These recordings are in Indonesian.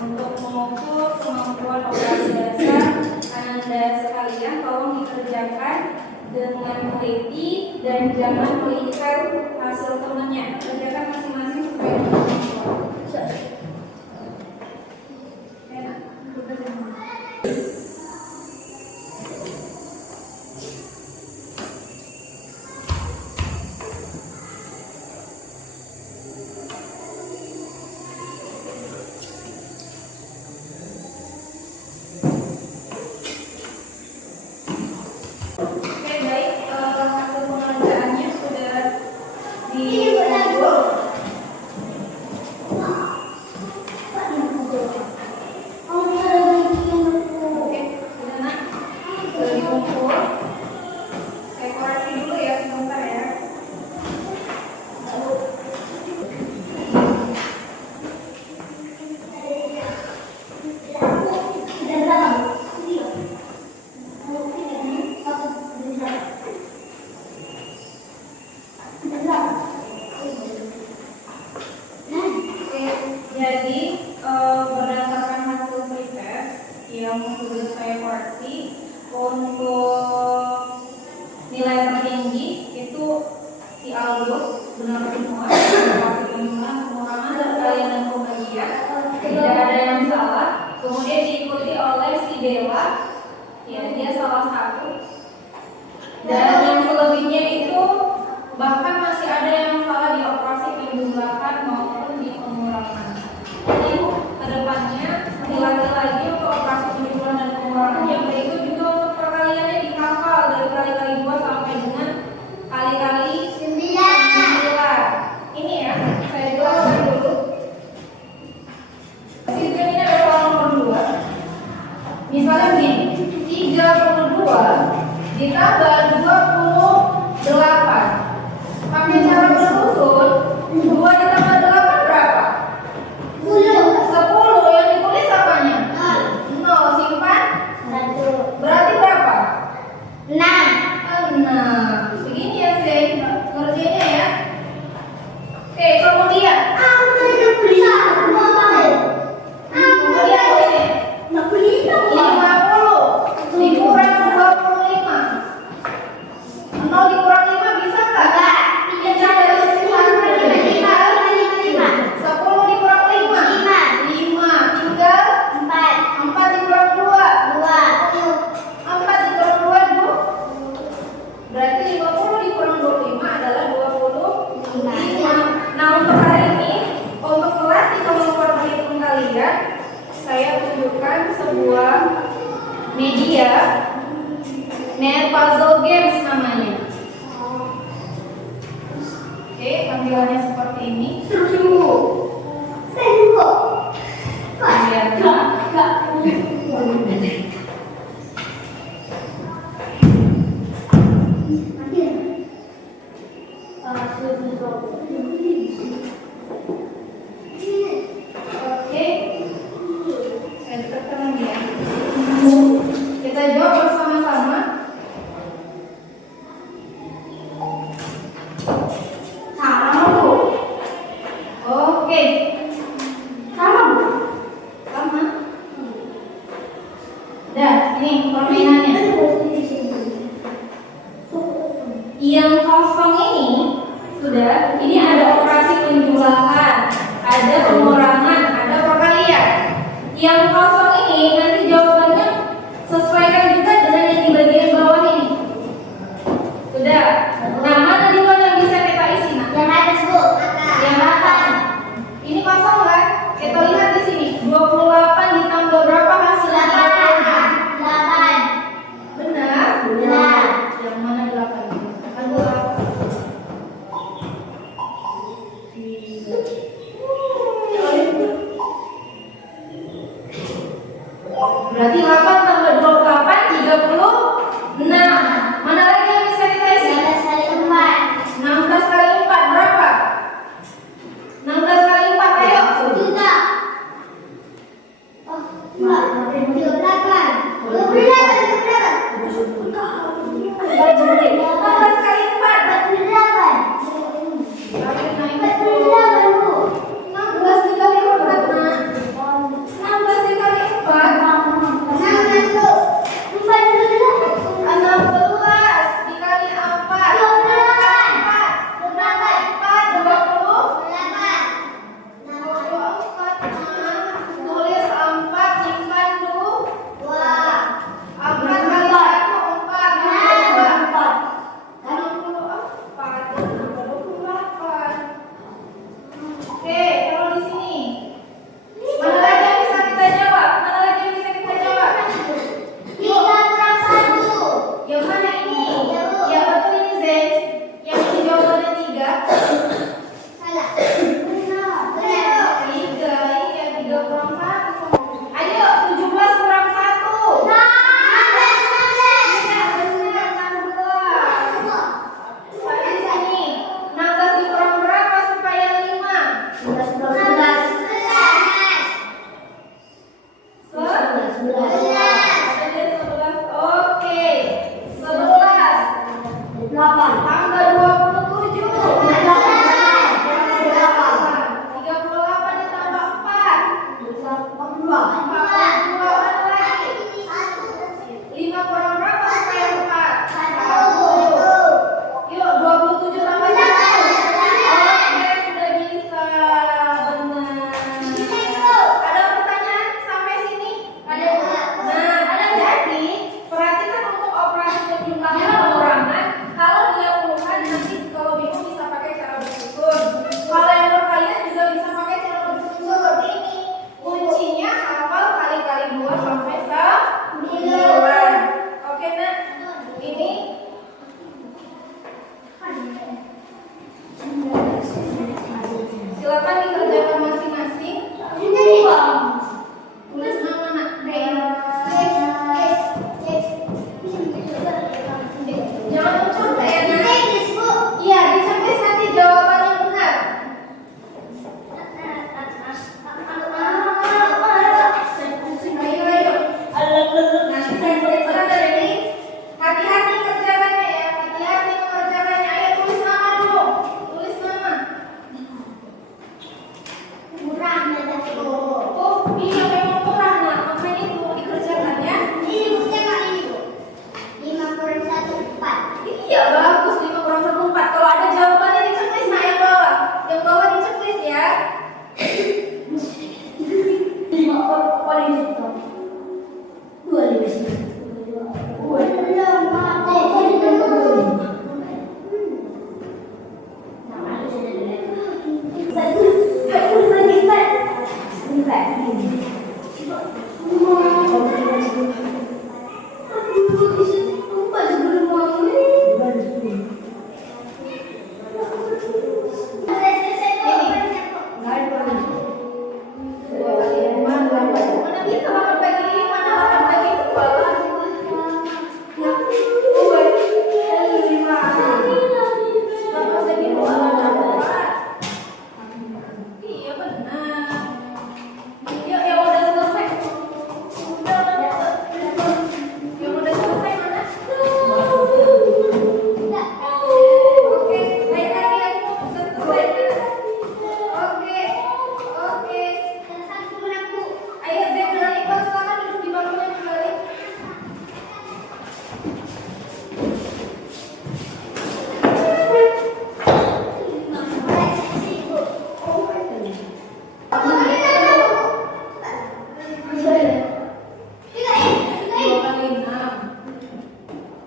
Untuk mengukur kemampuan operasi dasar, Ananda sekalian tolong dikerjakan dengan teliti dan jangan melihat hasil temannya. Kerjakan masing-masing sesuai dengan kemampuan. Oke, baik. Hasil pengerjaannya sudah diukur. Oke, sudah nak. Sudah diukur. Saya koreksi dulu ya, sebentar ya. Jadi berdasarkan hasil pretest yang sudah saya koreksi, untuk nilai tertinggi itu si Aldo benar semua, pengurangan terkalian dan pembagian, tidak ada yang salah. Kemudian diikuti oleh si Dewa, ya dia salah satu, dan yang selebihnya itu bahkan masih ada yang salah di operasi penjumlahan maupun di pengurangan. Jadi kedepannya dilatih lagi untuk operasi penjumlahan dan pengurangan. Yang berikut juga untuk perkaliannya dihafal dari kali-kali 2 sampai dengan kali-kali 9. Ini ya, saya jelaskan dulu. Sistem ini ada soal nomor 2. Misalnya begini, 32 ditambah 28. Pakai cara bersusun, 2 ditambah 8 berapa? 10. Yang ditulis apanya? 0. Simpan 1. Berarti berapa? 6. Begini ya, Zek. Ngerjainnya ya. Oke, kemudian kemudian ini 50 dikurang 25. 0 dikurang 5 bisa nggak? Bisa dari sisi mana? 10 dikurang 5 tinggal 4 dikurang 2 4 dikurang 2 berarti 50 dikurang 25 adalah 25. Nah, untuk hari ini, untuk melatih kemampuan berhitung kalian, saya tunjukkan sebuah media puzzle games namanya. Oke, tampilannya seperti ini. Oke, saya dekatkan lagi ya. Kita jawab bersama-sama. Sama Bu. Oke. Sama Bu. Sama. Dah, ini permainannya. Yang kosong ini sudah, ini ada operasi penjumlahan, ada pengurangan, ada perkalian. Yang kosong ini nanti jawabannya sesuaikan juga dengan yang di bagian bawah ini. Sudah. Nah, mana di mana yang bisa kita isi? Nah, yang atas Bu. Yang atas. Ini kosong kan? Kita lihat di sini. 28 ditambah berapa hasilnya? 8. Benar? Benar. Yang mana 8? Berarti 8 tambah 28 36. Mana lagi yang bisa kita isi? 16 kali 4. 16 kali 4 berapa? 16 kali 4 ayo. 16 kali 4. 5 kurang berapa supaya 4? 1. Yuk, 27 tambah 1. Oke, sudah bisa. Benar. Ada pertanyaan sampai sini? Ada. Nah, jadi perhatikan untuk operasi penjumlahan pengurangan. Kalau dia puluhan, nanti kalau bingung bisa pakai cara bersusun. Kalau yang perkalian juga bisa pakai cara bersusun seperti ini. Kuncinya hafal kali-kali 2 sampai 9. Oke, Nak? Ini silakan dikerjakan masing-masing. Tulis nama Nak. Jangan mencontek ya, Nak. Iya, dicontek nanti jawaban yang benar. Nanti saya periksa dari hati-hati kerjakannya ya, hati-hati mengerjakannya. Ayo tulis nama dulu, tulis nama. Oh, iya memang murah Nak, makanya itu dikerjakan ya. Iya bagus, 5 kurang 1 4. Kalau ada jawabannya di checklist Nak yang bawah di checklist ya. 5 paling cepat.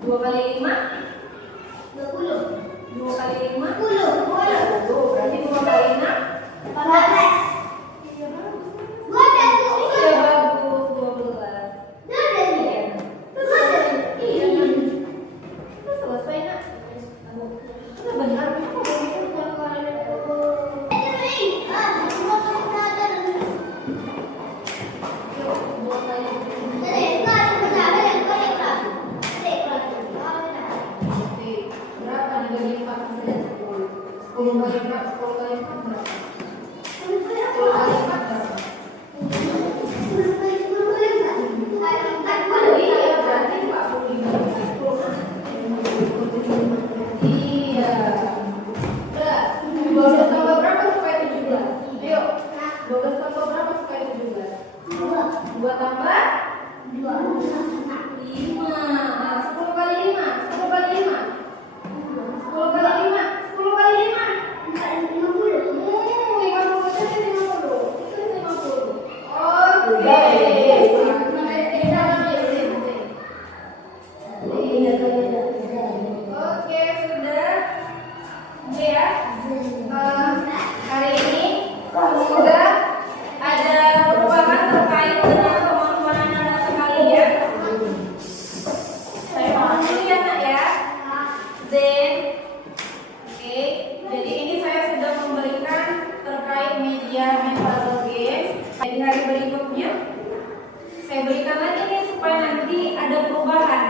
2 kali 5 20. 2 kali 5 10. Berarti 2 kali 6 14. Iya bagus. 12. Iya bagus 12. Iya. Iya. Itu selesai Nak. Itu benar. Berapa dibagi 4 hasilnya 10? 10 kali 4, 10 kali 4 berapa? 10 kali 4 berapa? Iya, berarti 45. Iya. Udah, 12 tambah berapa supaya 17? Ayo, 12 tambah berapa supaya 17? 2 tambah 5. Nah, 10 kali 5, 10 kali 5. 10 kali 5, 10 kali 5. 50 jadi 50. Itu 50. Oke. Oke, sudah. Oke ya. Hari ini semoga ada perubahan terkait dengan kemampuan Anda sekalian. Saya mohon lihat Nak ya. Zen. Oke, jadi ini saya sudah memberikan terkait media main puzzle games. Jadi hari berikutnya saya berikan lagi nih supaya nanti ada perubahan.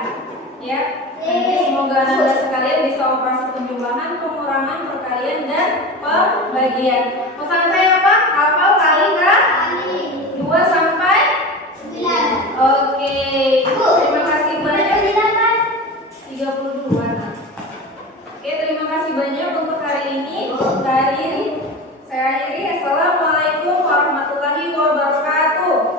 Ya, nanti semoga Anda sekalian bisa operasi penjumlahan, pengurangan, perkalian, dan pembagian. Pesan saya apa? Hafal kali 2 sampai 9. Oke, terima kasih banyak. 32. Oke, terima kasih banyak untuk hari ini. Saya akhiri. Assalamualaikum warahmatullahi wabarakatuh.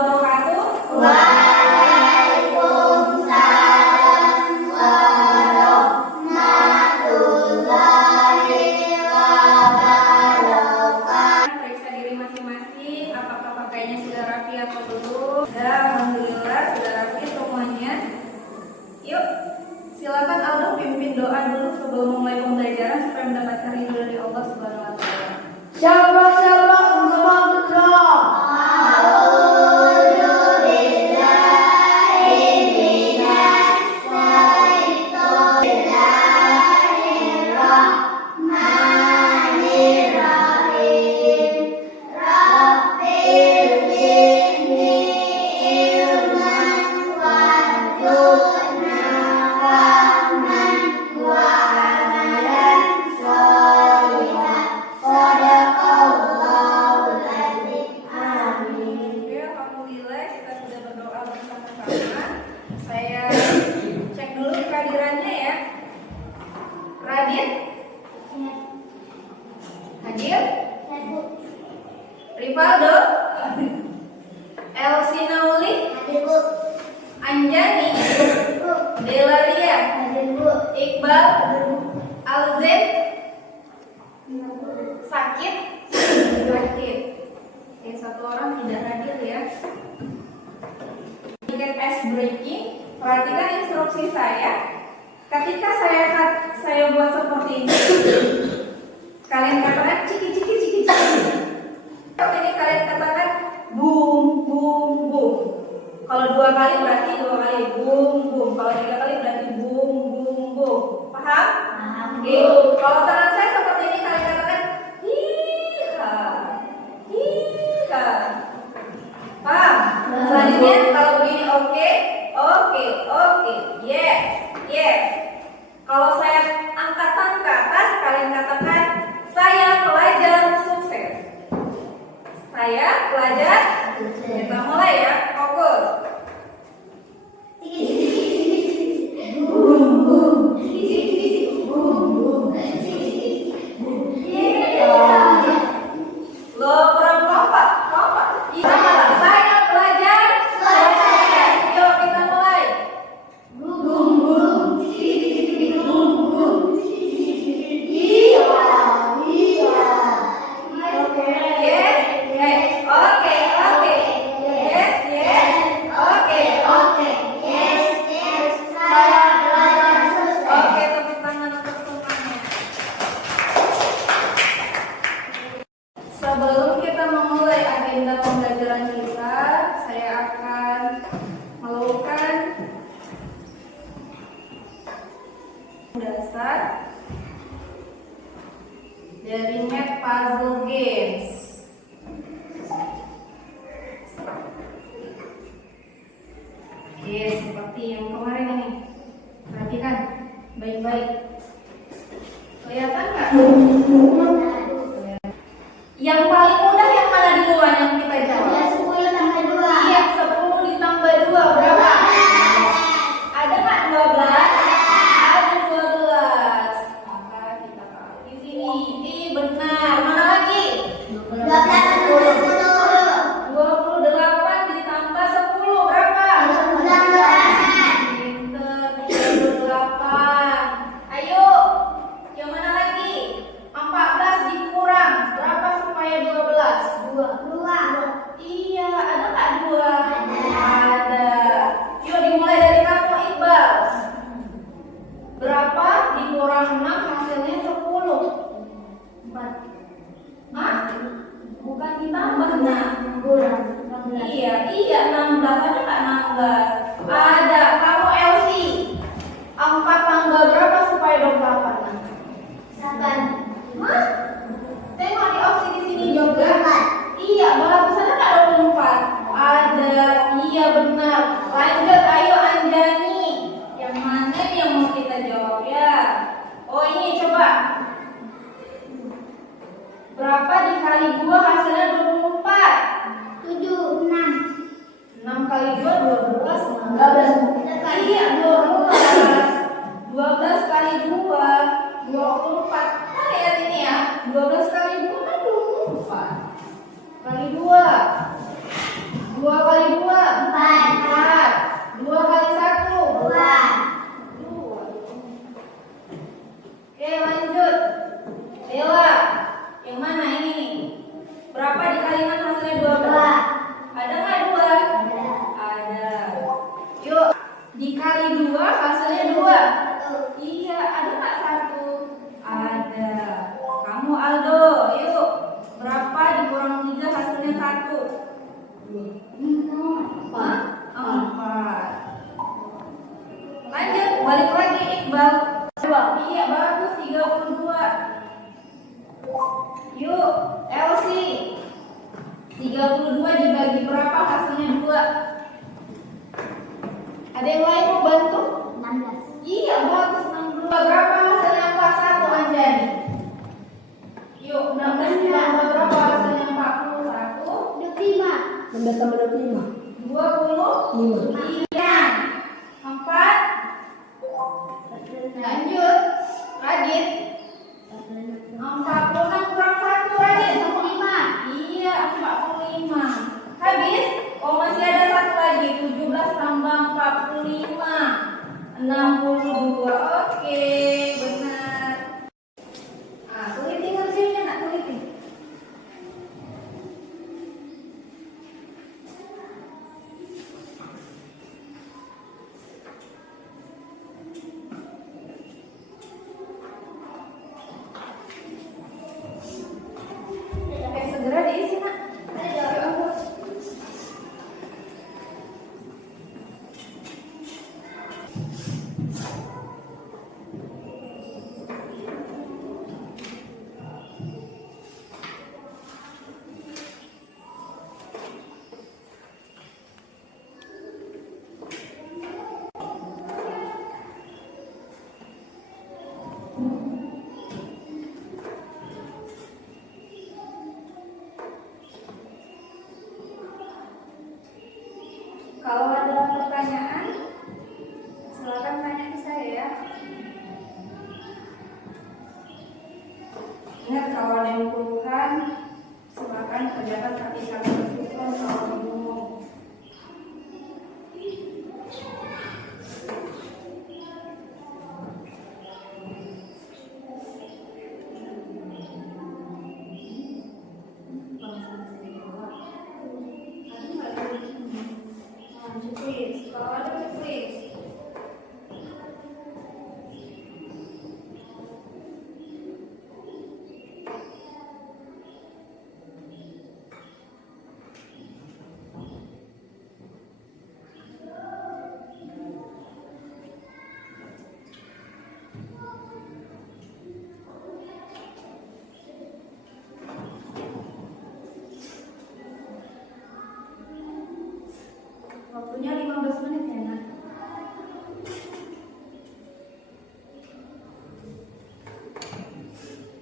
Wabarakatuh. Waalaikumsalam warahmatullahi wabarakatuh. Periksa diri masing-masing, apakah pakainya sudah rapi atau belum? Sudah, alhamdulillah sudah rapi semuanya. Yuk, silakan Aldo pimpin doa dulu sebelum mulai pembelajaran supaya mendapatkan ridho dari Allah Subhanahu wa taala. Alhamdulillah kita sudah berdoa bersama-sama. Saya cek dulu kehadirannya ya. Radit? Hadir? Rivaldo? Elsina Uli? Anjani? Delaria? Iqbal? Alzen? Sakit? Sakit. Oke, satu orang tidak hadir ya. Sedikit ice breaking. Perhatikan instruksi saya. Ketika saya buat seperti ini, kalian katakan ciki ciki ciki ciki. Kalau ini kalian katakan boom boom boom. Kalau 2 kali berarti 2 kali boom boom. Kalau 3 kali berarti boom boom boom. Paham? Oke. Kalau tangan saya seperti ini kalian katakan hiha hiha. Paham? Selanjutnya kalau begini oke, yes, yes. Kalau saya angkat tangan ke atas, kalian katakan saya pelajar sukses. Saya pelajar. Kita mulai ya, fokus. Lo kurang kompak. Saya pelajar sukses. Yuk kita mulai. Yes, yes, oke. Yes, yes, oke. Oke, tepuk tangan untuk semuanya. Sebelum kita memulai agenda pembelajaran kita, saya akan melakukan dasar dari map puzzle games. Oke, seperti yang kemarin ini. Perhatikan baik-baik. Kelihatan nggak? Yang paling mudah yang mana duluan yang kita jawab? Iya, 10 ditambah 2 berapa? Ada nggak 12? Ada 12. Maka kita taruh di sini. Ih, benar. Mana lagi? 28 ditambah 10 berapa? Pinter, 38. Ayo, yang mana lagi? 14 dikurang berapa supaya 12? 2. Iya, ada nggak 2? Ada. Yuk dimulai dari kamu, Iqbal. Berapa dikurang 6 hasilnya 10? 4. Hah? Bukan ditambah, nah. Iya, 16. Ada nggak 16? Ada. Kamu Elsie. 4 tambah berapa supaya 28? Hah? Tengok di opsi di sini juga. Iya, bagus. Ada nggak 24? Ada. Iya benar. Lanjut, ayo Anjani. Yang mana yang mau kita jawab ya? Oh ini coba. Berapa dikali 2 hasilnya 24? 7, 6. 6 kali 2 12. 4. Lanjut, balik lagi Iqbal. Iya, bagus 32. Yuk, Elsie. 32 dibagi berapa hasilnya 2? Ada yang lain mau bantu? 16. Iya, bagus 62. Berapa hasilnya 41 Anjani? Yuk, 16 ditambah berapa hasilnya 41? 25. 16 tambah 25. 25. 4. Lanjut, Radit. 46 kurang 1 Radit. 45. Iya, 45. Habis? Oh, masih ada satu lagi. 17 tambah 45. 62. Oke, benar. Teliti ngerjainnya nak teliti. Segera diisi nak. Kalau ada pertanyaan, silakan tanya ke saya ya. Ingat kalau ada yang keluhan, silakan kerjakan ketika tersusun kalau bingung. Please, kalau ada please. Waktunya 15 menit ya nak.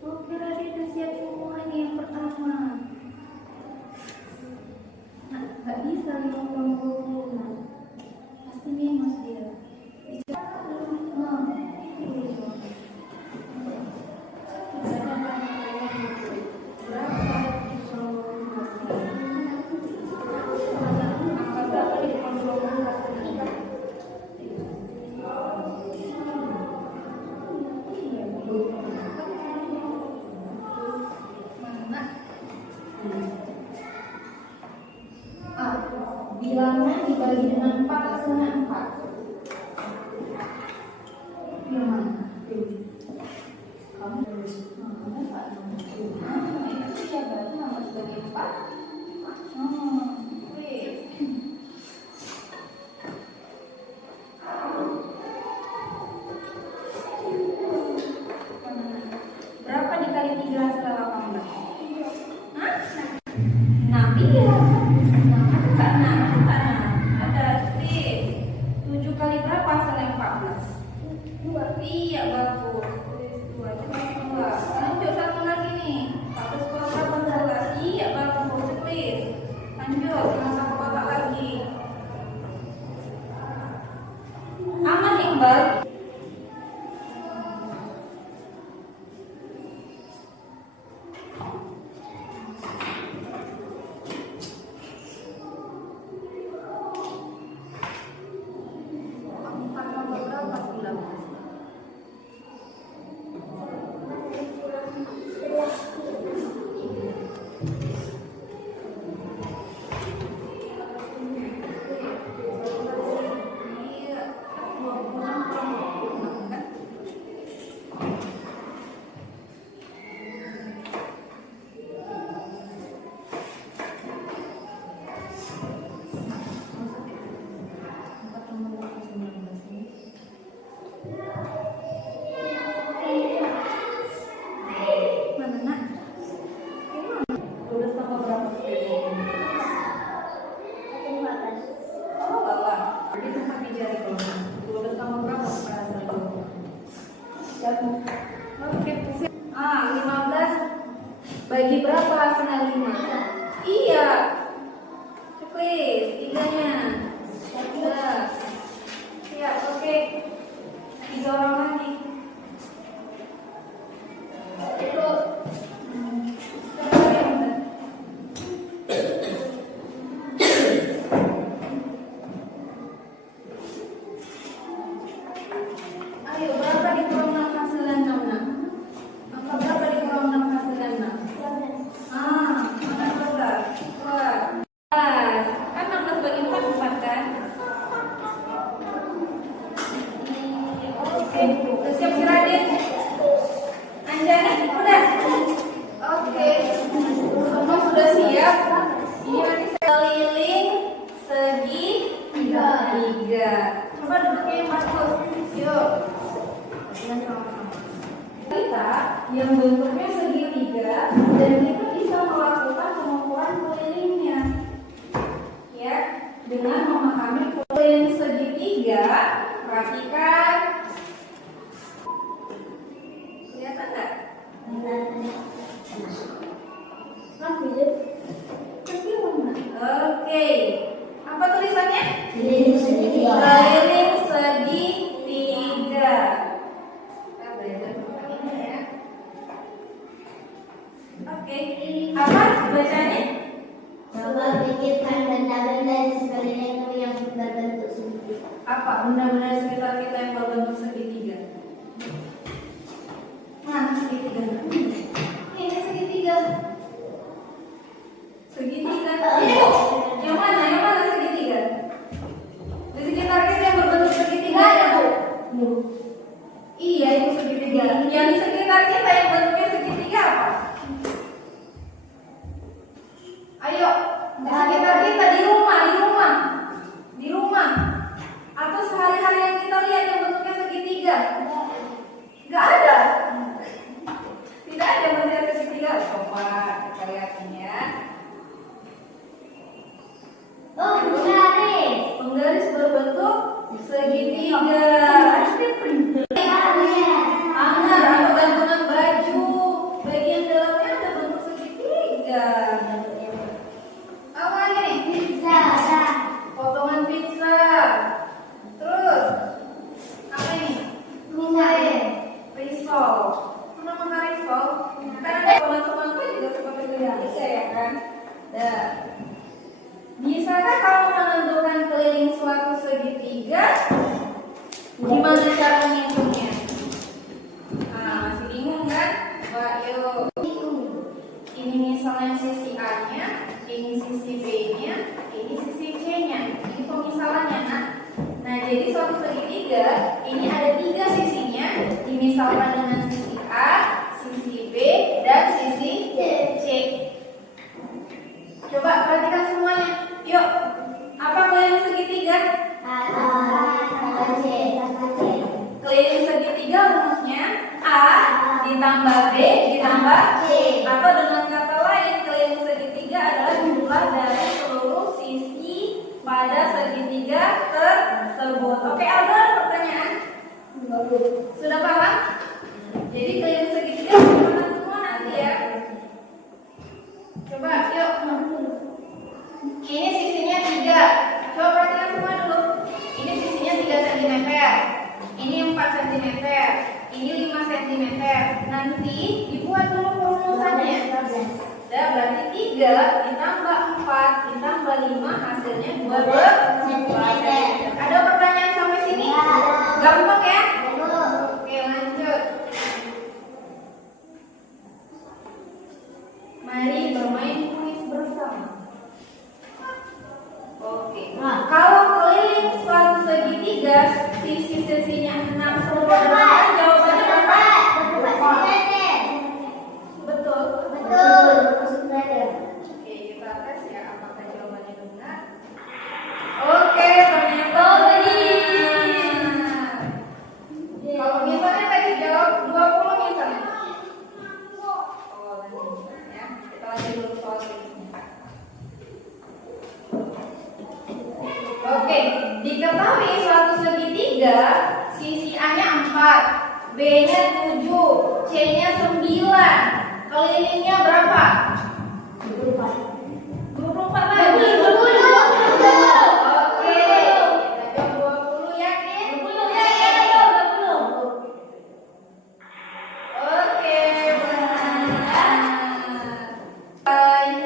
Oke, Radit udah siap semua ini yang pertama. Nah, nggak bisa 50. Pasti minus dia. Bilangan dibagi dengan 4 hasilnya 4. Gimana? Kamu harus Pak. Itu ya berarti nomor dibagi 4. Berapa dikali 3 hasil 18? Hah? 6. Iya. Ada 7 kali berapa hasilnya 14? 2. Iya, bagus. 2 cuma 2. Lanjut satu lagi nih. 14 kurang berapa 11? Iya, bagus. Please. Lanjut, tinggal satu kotak lagi. Aman Iqbal. yang bentuknya segitiga dan kita bisa melakukan pengukuran kelilingnya. Ya, dengan memahami keliling segitiga, perhatikan. Kelihatan nggak? Oke, apa tulisannya? Keliling segitiga. Keliling segitiga. Kita belajar tentang ini ya. Oke, apa bacanya? Coba pikirkan benda-benda di sekelilingmu yang berbentuk segitiga. Apa benda-benda di sekitar kita yang berbentuk segitiga? Nah, segitiga. Ini segitiga. Segitiga. Yang mana? Yang mana segitiga? Di sekitar kita yang berbentuk segitiga ada, Bu? Iya, itu segitiga. Yang di sekitar kita yang bentuknya segitiga apa? Ayo, di sekitar kita di rumah. Atau sehari-hari yang kita lihat yang bentuknya segitiga. Nggak ada. Tidak ada yang bentuknya segitiga. Coba kita lihatin ya. Oh, penggaris. Penggaris berbentuk segitiga. Hanger atau gantungan baju, bagian dalamnya ada bentuk segitiga. Apa lagi nih? Pizza. Potongan pizza. Terus apa ini? Risol. Pernah makan risol? Karena teman-temanku juga seperti segitiga ya kan? Dah. Bisakah kamu menentukan keliling suatu segitiga? Gimana cara menghitungnya? Nah, masih bingung kan? Coba yuk. Ini misalnya sisi A-nya, ini sisi B-nya, ini sisi C-nya. Ini pemisalannya, nak. Nah, jadi suatu segitiga ini ada 3 sisinya, dimisalkan dengan sisi A, sisi B, dan sisi C. Coba perhatikan semuanya. Yuk, apa keliling segitiga? Keliling segitiga rumusnya A ditambah B ditambah C. Atau dengan kata lain, keliling segitiga adalah jumlah dari seluruh sisi pada segitiga tersebut. Oke, ada pertanyaan? Sudah paham? Jadi keliling segitiga paham semua nanti ya. Coba, yuk. Ini sisinya 3. Coba perhatikan semua dulu. Ini sisinya 3 cm. Ini 4 cm. Ini 5 cm. Nanti dibuat dulu perumusannya. Dah, berarti 3 ditambah 4 ditambah 5 hasilnya 12 cm. Ada pertanyaan sampai sini? Gampang ya? Oke, lanjut. Mari bermain kuis bersama. Oke. Nah, kalau keliling suatu segitiga, sisi-sisinya 6 semua, jawabannya apa? Betul. Oke, kita tes ya apakah jawabannya benar. Oke, ternyata benar. Kalau misalnya tadi jawab 20 misalnya. Oh, nanti ya. Kita lanjut dulu soal ini. Oke, diketahui suatu segitiga sisi A-nya 4, B-nya 7, C-nya 9. Kelilingnya berapa? 24 lagi. 20. Oke, kita jawab 20 yakin? 20. Oke, benar. Bye.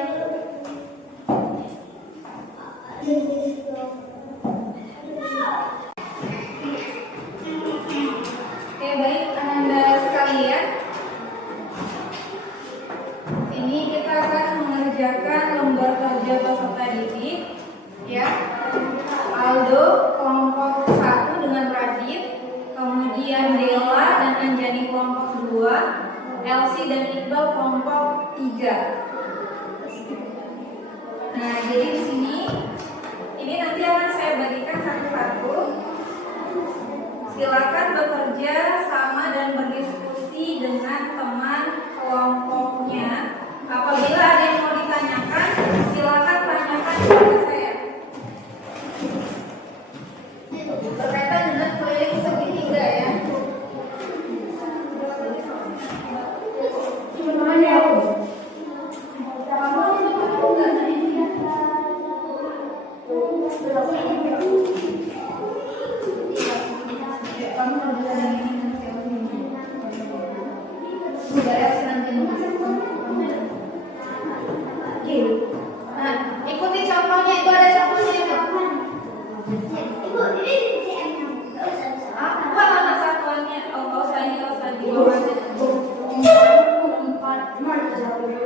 Oke, baik Anda sekalian. Ini kita akan mengerjakan lembar kerja peserta didik ya. Aldo kelompok 1 dengan Radit, kemudian Dela dan Anjani kelompok 2, Elsie dan Iqbal kelompok 3. Nah, jadi di sini ini nanti akan saya bagikan satu-satu. Silakan bekerja sama dan berdiskusi dengan teman Kamu mau bilang yang ini udah ya nanti. Nah, ikuti contohnya, itu ada contohnya ya. Ibu, ini CM-nya. Apa mana satuannya? Oh, nggak usah ini, nggak usah di bawah aja.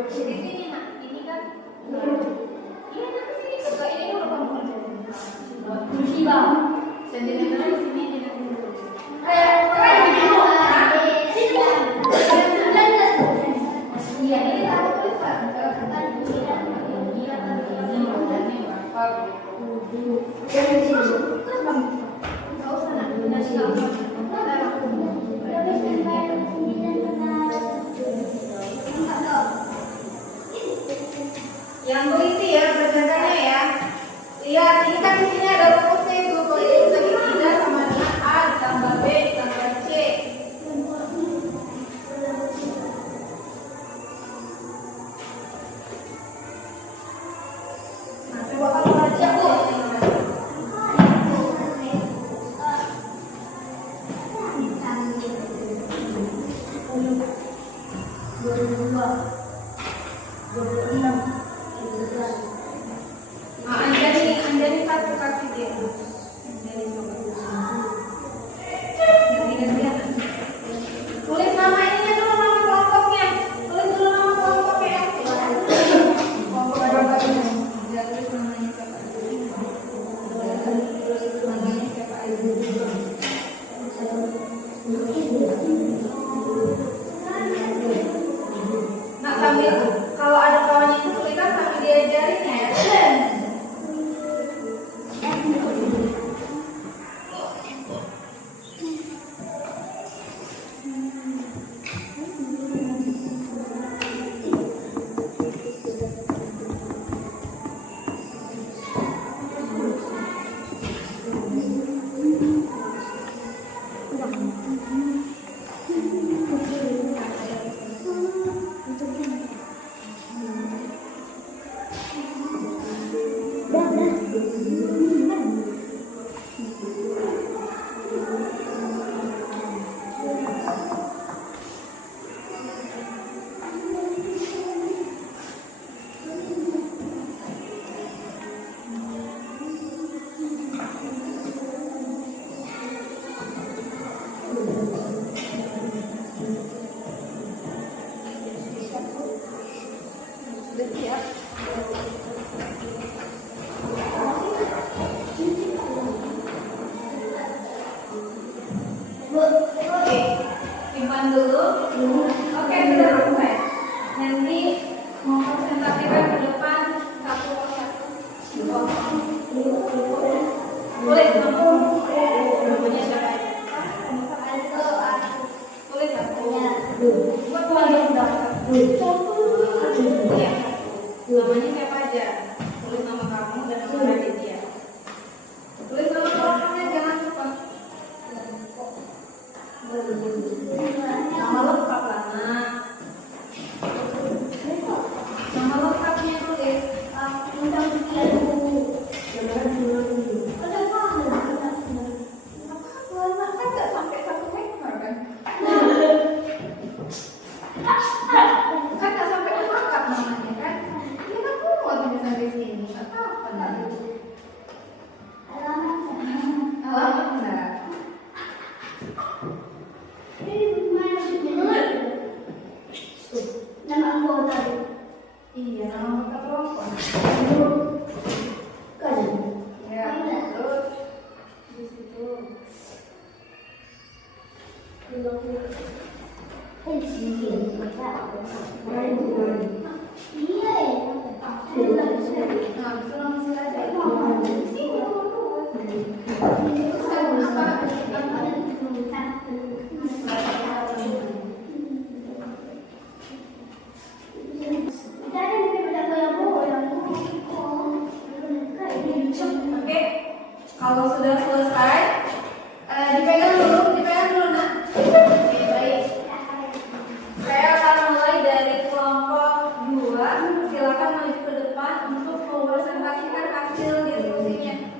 Di sini nak, ini kan. Iya, nanti sini juga ini udah kamu kerjain. Musibah. Sentimeternya di sini tidak dulu. Iya, ini tahu tulisan. Yang teliti ya belajarnya ya. Lihat, ini kan di sini ada rumusnya itu. Kalau ini segitiga sama dengan A ditambah B ditambah C. Nah, coba kamu baca Bu. Nah, Anjani satu kasih dia. Anjani coba. Ganti-gantian. Tulis nama ininya dulu, nama kelompoknya. Tulis dulu nama kelompoknya. Kelompok ada apa ini? Dia tulis namanya siapa? Tulis namanya siapa aja? Nah, sambil kalau ada kawannya kesulitan sambil diajarin ya. Oke, simpan dulu. Oke, sudah selesai. Nanti mau presentasikan ke depan satu persatu. Tulis namanya siapa? Tulis buat tulis daftar. Iya. Namanya siapa aja? Tulis nama kamu dan nama Raditya. Tulis nama kelompoknya, jangan lupa. Nama lengkap lah, Nak. Nama lengkapnya tulis. Kan nggak sampai 1 meter kan? Kan nggak sampai lengkap namanya kan? Ini kan muat tulisan di sini. Apa Nak? Alamat enggak? Nama anggota. Iya, nama anggota kelompok. Ya, terus di situ. Iya ya. Nah, itu langsung aja. Terus kamu apa? Oke, kalau sudah selesai, dipegang dulu Nak. Oke, baik. Saya akan mulai dari kelompok 2. Silakan maju ke depan untuk mempresentasikan hasil diskusinya.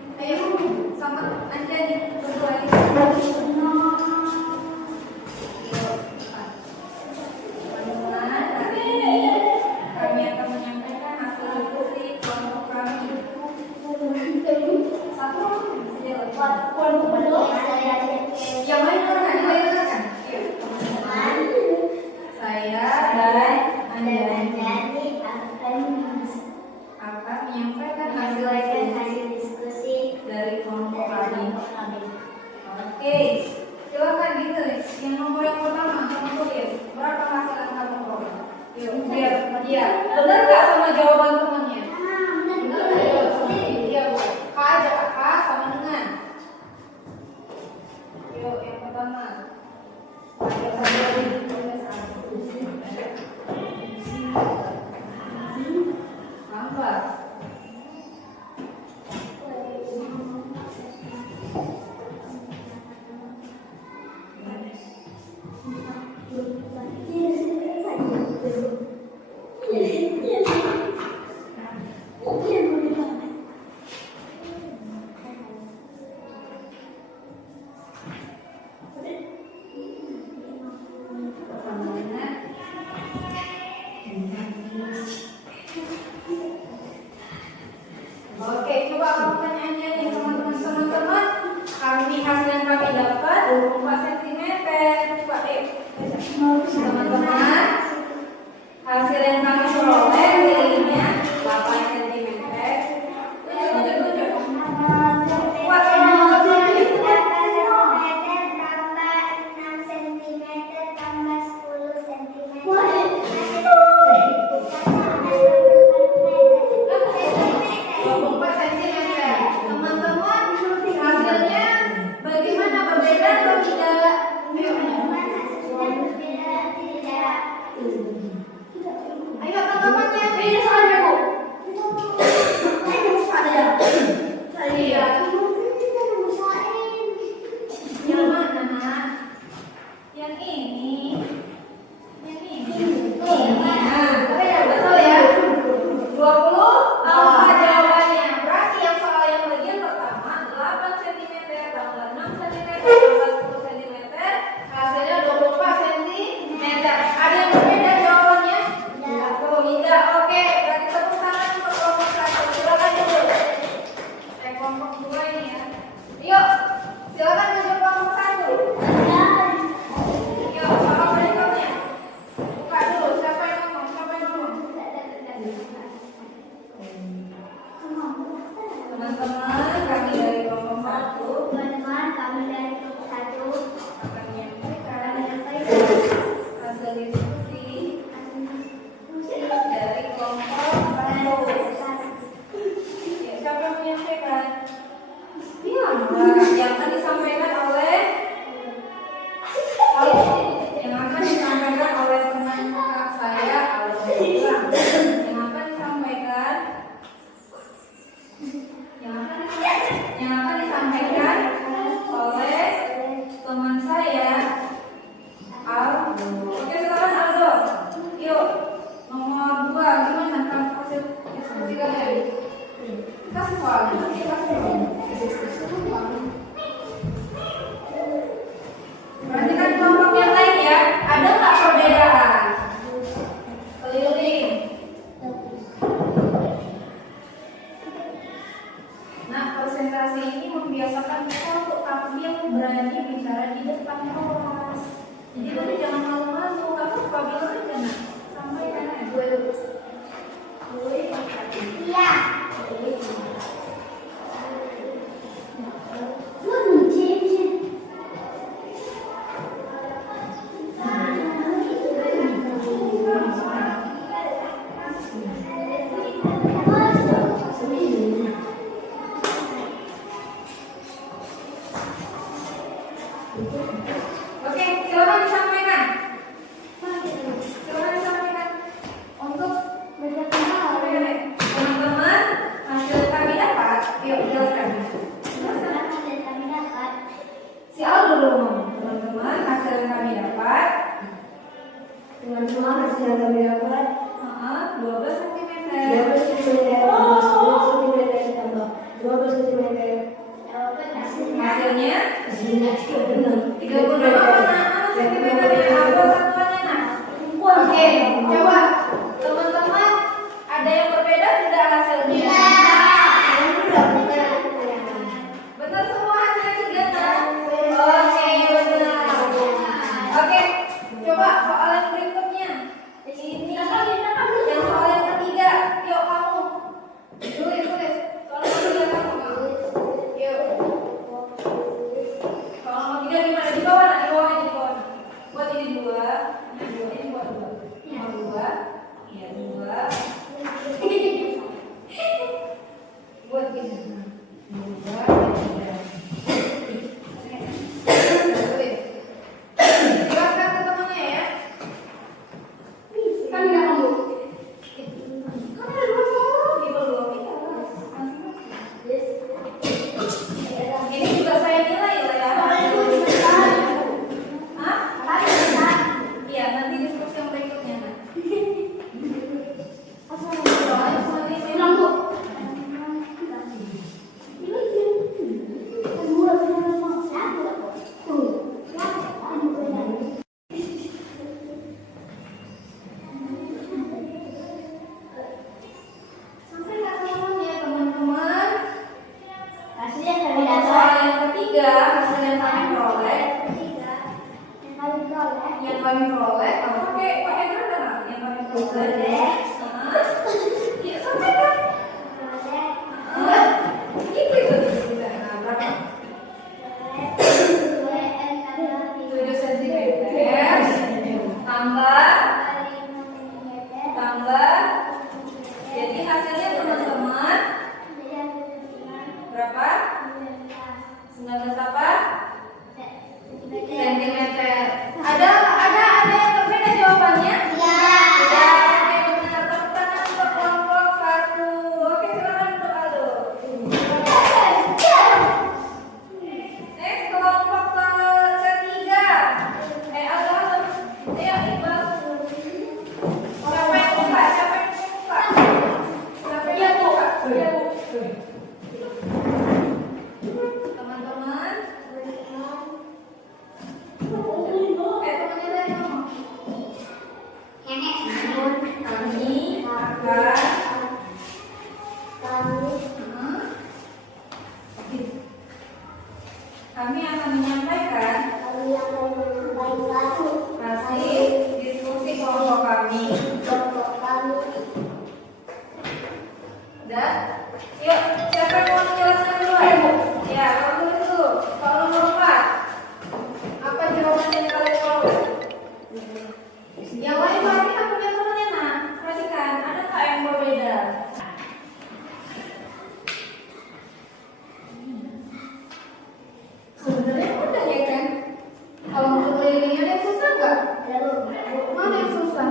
Oke, coba pertanyaannya nih teman-teman. Kami hasil yang kami dapat 24 cm. Coba teman-teman, hasil yang kami peroleh nilainya 8 cm. Tunjuk. Kuat semua teman-teman. Perhatikan kelompok yang lain ya. Ada nggak perbedaan? Keliling. Nah, presentasi ini membiasakan kita untuk tampil berani bicara di depan kelas. Jadi kamu jangan malu-malu. Kamu apabila aja nak sampaikan aja. Iya. Oke, silakan disampaikan. Silakan disampaikan. Untuk teman-teman, hasil kami dapat. Yuk, jelaskan. Si Al dulu ngomong. Teman-teman, hasil yang kami dapat. 12 cm. 12 cm. Hasilnya 36 36 mana cm-nya apa satuannya nak? Oke, coba teman-teman ada yang berbeda tidak hasilnya? Benar semua hasilnya juga kan? Oke, benar. Oke, coba soal yang berikutnya. Ini yang soal yang ketiga. Yuk kamu tulis. Soal yang ketiga kamu. Yuk. Soal yang ketiga Teman-teman, temannya dari ngomong. Kami akan menyampaikan hasil diskusi kelompok kami. Dan yuk, siapa yang mau menjelaskan dulu? Ya, kamu tulis dulu. Soal nomor 4. Apa jawaban yang kalian peroleh? Yang lain berarti kan punya temannya, nah. Perhatikan, ada nggak yang berbeda? Sebenarnya mudah ya kan? Kalau untuk kelilingnya ada yang susah nggak? Mana yang susah?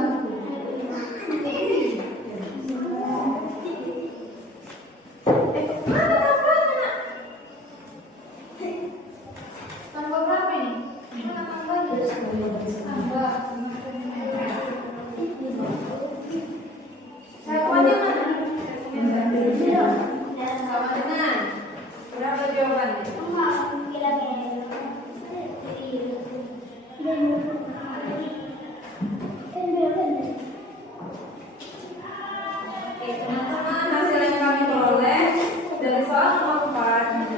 Mana tambahnya? Tambah berapa ini? Mana tambahnya? Tambah. Jawabannya mana? Sama dengan berapa jawabannya? Oke, teman-teman, hasil yang kami peroleh dari soal nomor 4.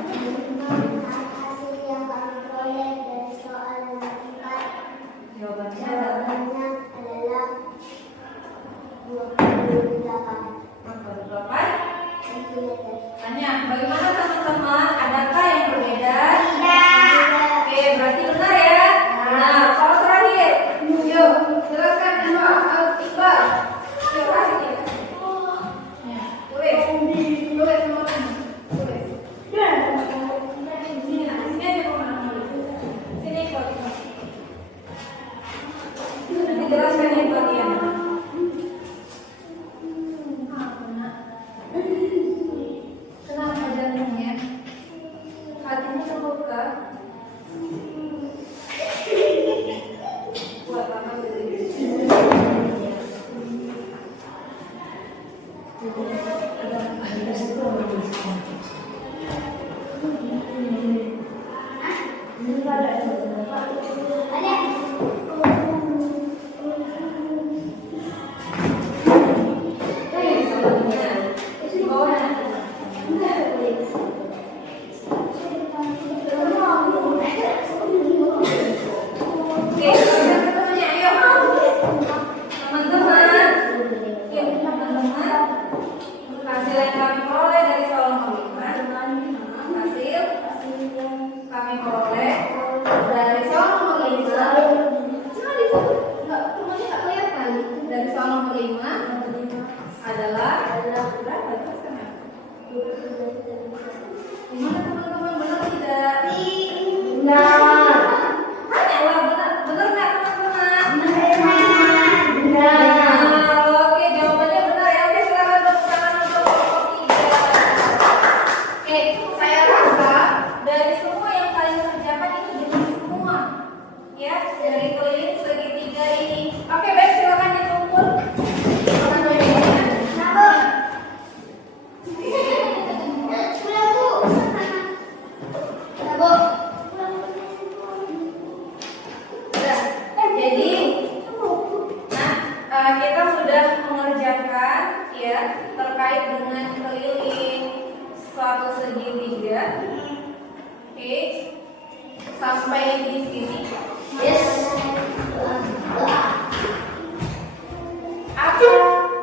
Jawabannya adalah 48. Tanya, bagaimana teman-teman? Adakah yang berbeda? Oke, berarti benar ya. Nah, soal terakhir. Yuk, jelaskan Iqbal. Yuk, kasih dia. Ya, tulis. Tulis teman-teman. Tulis. Sini aja teman-teman. Sini Iqbal. Nanti jelaskan yang bagian. Kenapa jantungnya? Hatinya terluka. Buat apa adalah berapa? Gimana teman-teman, benar tidak? Benar. Tanyalah, benar nggak teman-teman? Benar. Oke, jawabannya benar ya. Oke, silakan tepuk tangan untuk kelompok 3. Oke, saya rasa dari semua yang kalian kerjakan ini benar semua, ya, dari keliling segitiga ini. Oke, baik, silakan dikumpul. Kita sudah mengerjakan ya terkait dengan keliling suatu segitiga. Oke, sampai di sini. Yes. Apa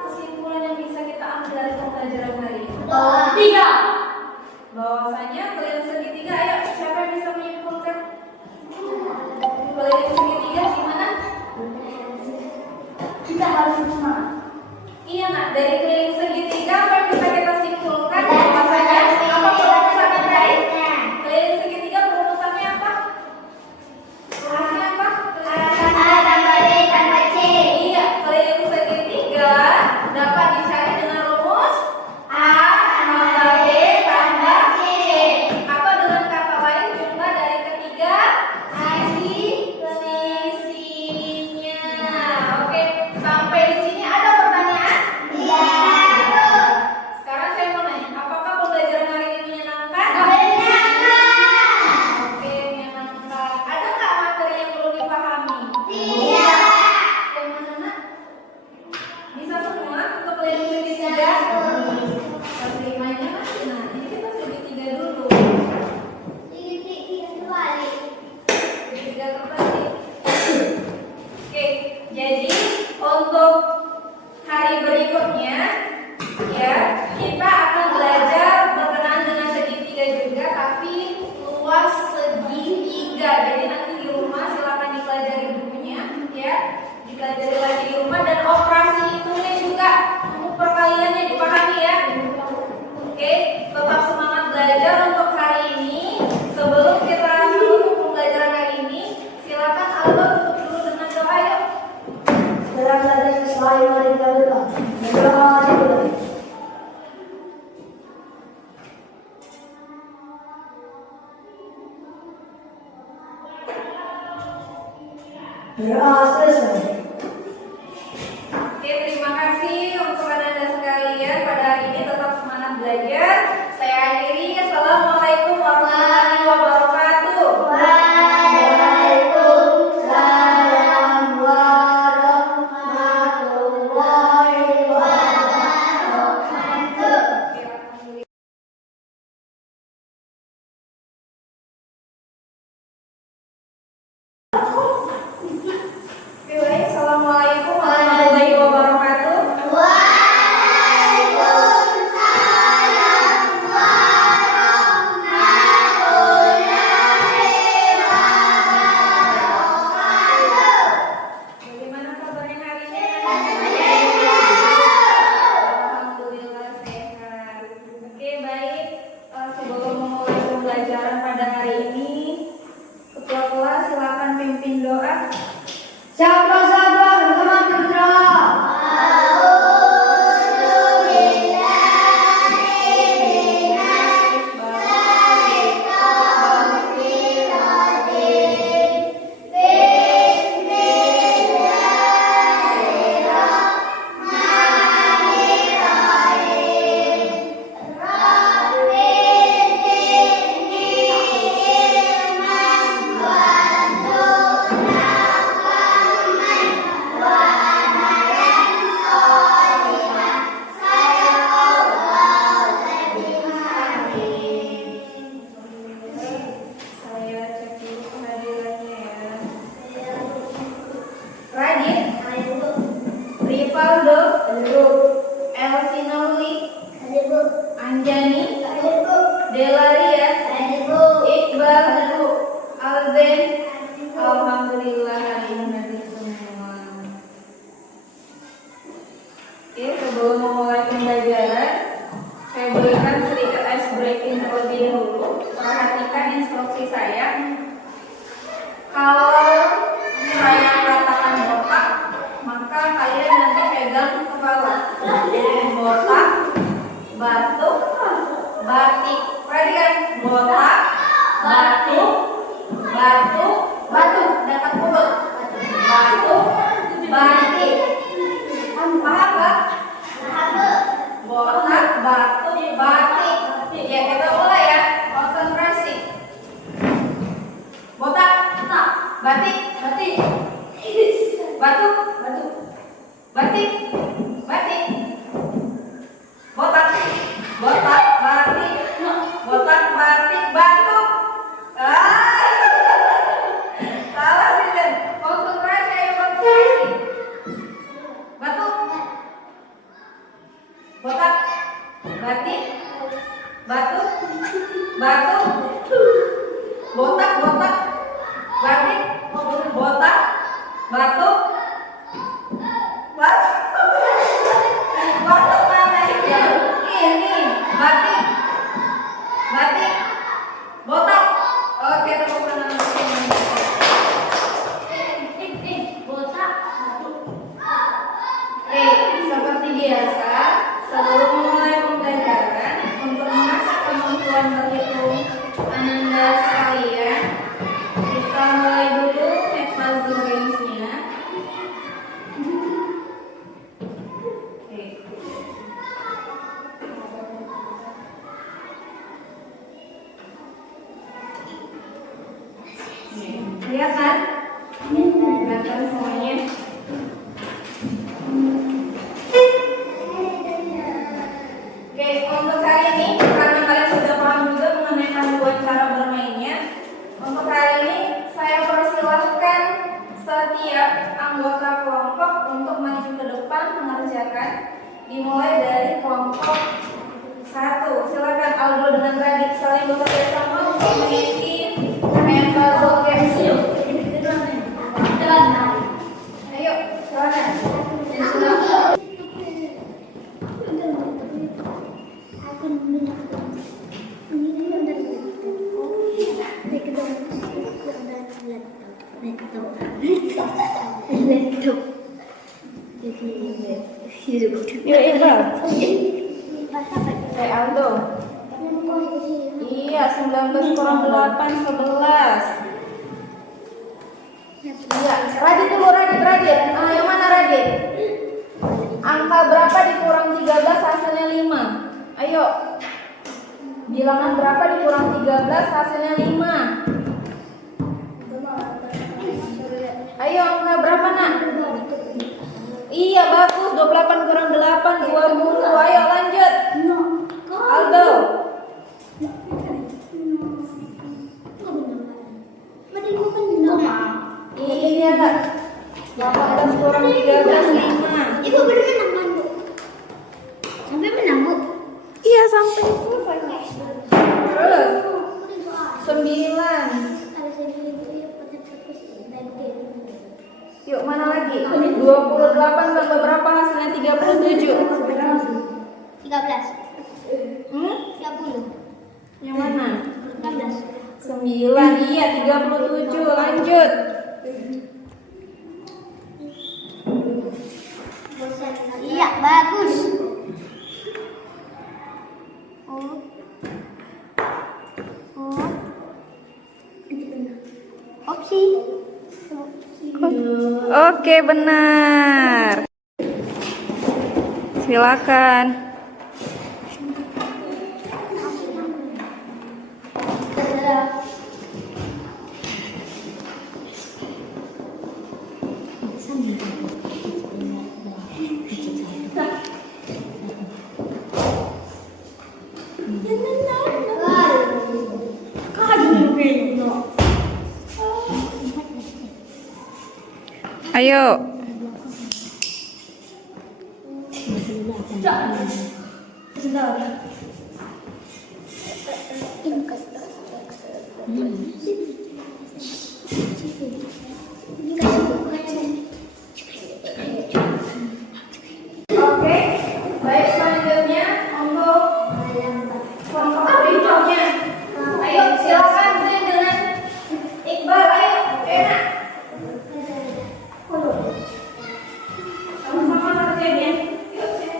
kesimpulan yang bisa kita ambil dari pembelajaran hari ini? 3. Bahwasanya keliling segitiga, ayo siapa yang bisa menyimpulkan? Keliling segitiga gimana? Kita harus sama. Iya nak, dari keliling segitiga apa yang bisa kita simpulkan? Bahwasanya apa perumusannya tadi? Keliling segitiga perumusannya apa? Selesai. Oke, terima kasih untuk Anda sekalian. Pada hari ini tetap semangat belajar. Saya akhiri. Assalamualaikum warahmatullahi wabarakatuh. Waalaikumsalam warahmatullahi wabarakatuh. Oke, baik. Assalamualaikum warahmatullahi wabarakatuh. Waalaikumsalam warahmatullahi wabarakatuh. Bagaimana kabarnya hari ini? Alhamdulillah sehat. Oke, baik. Sebelum memulai pembelajaran pada hari ini, Ketua kelas silakan pimpin doa. Sabra bersama Putra. Saya cek dulu kehadirannya ya. Radit, Rivaldo, Elsinoli, Anjani, Delaria, Iqbal, Alzen. Alhamdulillah hari ini hadir semua. Oke, sebelum memulai pembelajaran, saya berikan sedikit ice breaking terlebih dahulu. Perhatikan instruksi saya. Kalau saya katakan botak, maka kalian nanti pegang kepala. Botak, batuk, batik. Perhatikan, botak, batuk, batuk, batuk. Dapat mulut. Batuk, batik. Paham nggak? Botak, batuk, batik. Ya, kita mulai ya. Konsentrasi. Botak, batik, batik. Batuk, batuk. Batik, batik. Botak, botak, batik. Botak, batik, batuk. Salah sih, Den. Konsentrasi, ayo konsentrasi. Batuk. Botak, batik, batuk, batuk, botak, botak, batik, botak, batuk, batuk mana ya? Ini batik, batik, botak. Oke, tepuk tangan untuk semuanya. Seperti biasa, sebelum memulai pembelajaran, untuk mengasah kemampuan berhitung Ananda sekalian, kita mulai dulu make puzzle games-nya. Oke. Lihat kan? Kelihatan semuanya. Oke, untuk hari ini karena kalian sudah paham juga mengenai panduan cara bermainnya. Untuk hari ini saya persilahkan setiap anggota kelompok untuk maju ke depan mengerjakan. Dimulai dari kelompok 1. Silakan Aldo dengan Radit saling bekerja sama untuk mengisi main puzzle games. Ayo, silakan. Yuk, Iqbal. Aldo. Iya, 19 kurang 8, 11. Iya, Radit dulu, Radit. Yang mana Radit? Angka berapa dikurang 13 hasilnya 5? Ayo. Bilangan berapa dikurang 13 hasilnya 5? Ayo, angka berapa nak? Iya, bagus. 28 kurang 8, 20. Ayo lanjut. Aldo. Iya, 18 kurang 13, 5. Ibu benar menang kan, Bu? Sampai menang, Bu? Iya, sampai selesai. Terus 9. Yuk, mana lagi? 28 tambah berapa hasilnya 37? 13. 30. Yang mana? 16. 9. Iya, 37. Lanjut. Iya, bagus. Opsi. Oke, benar. Silakan. Ayo. Oke, baik, selanjutnya untuk kelompok berikutnya. Ayo, silakan saya dengan Iqbal. Ayo, enak. Sama-sama kerjanya. Yuk, sini.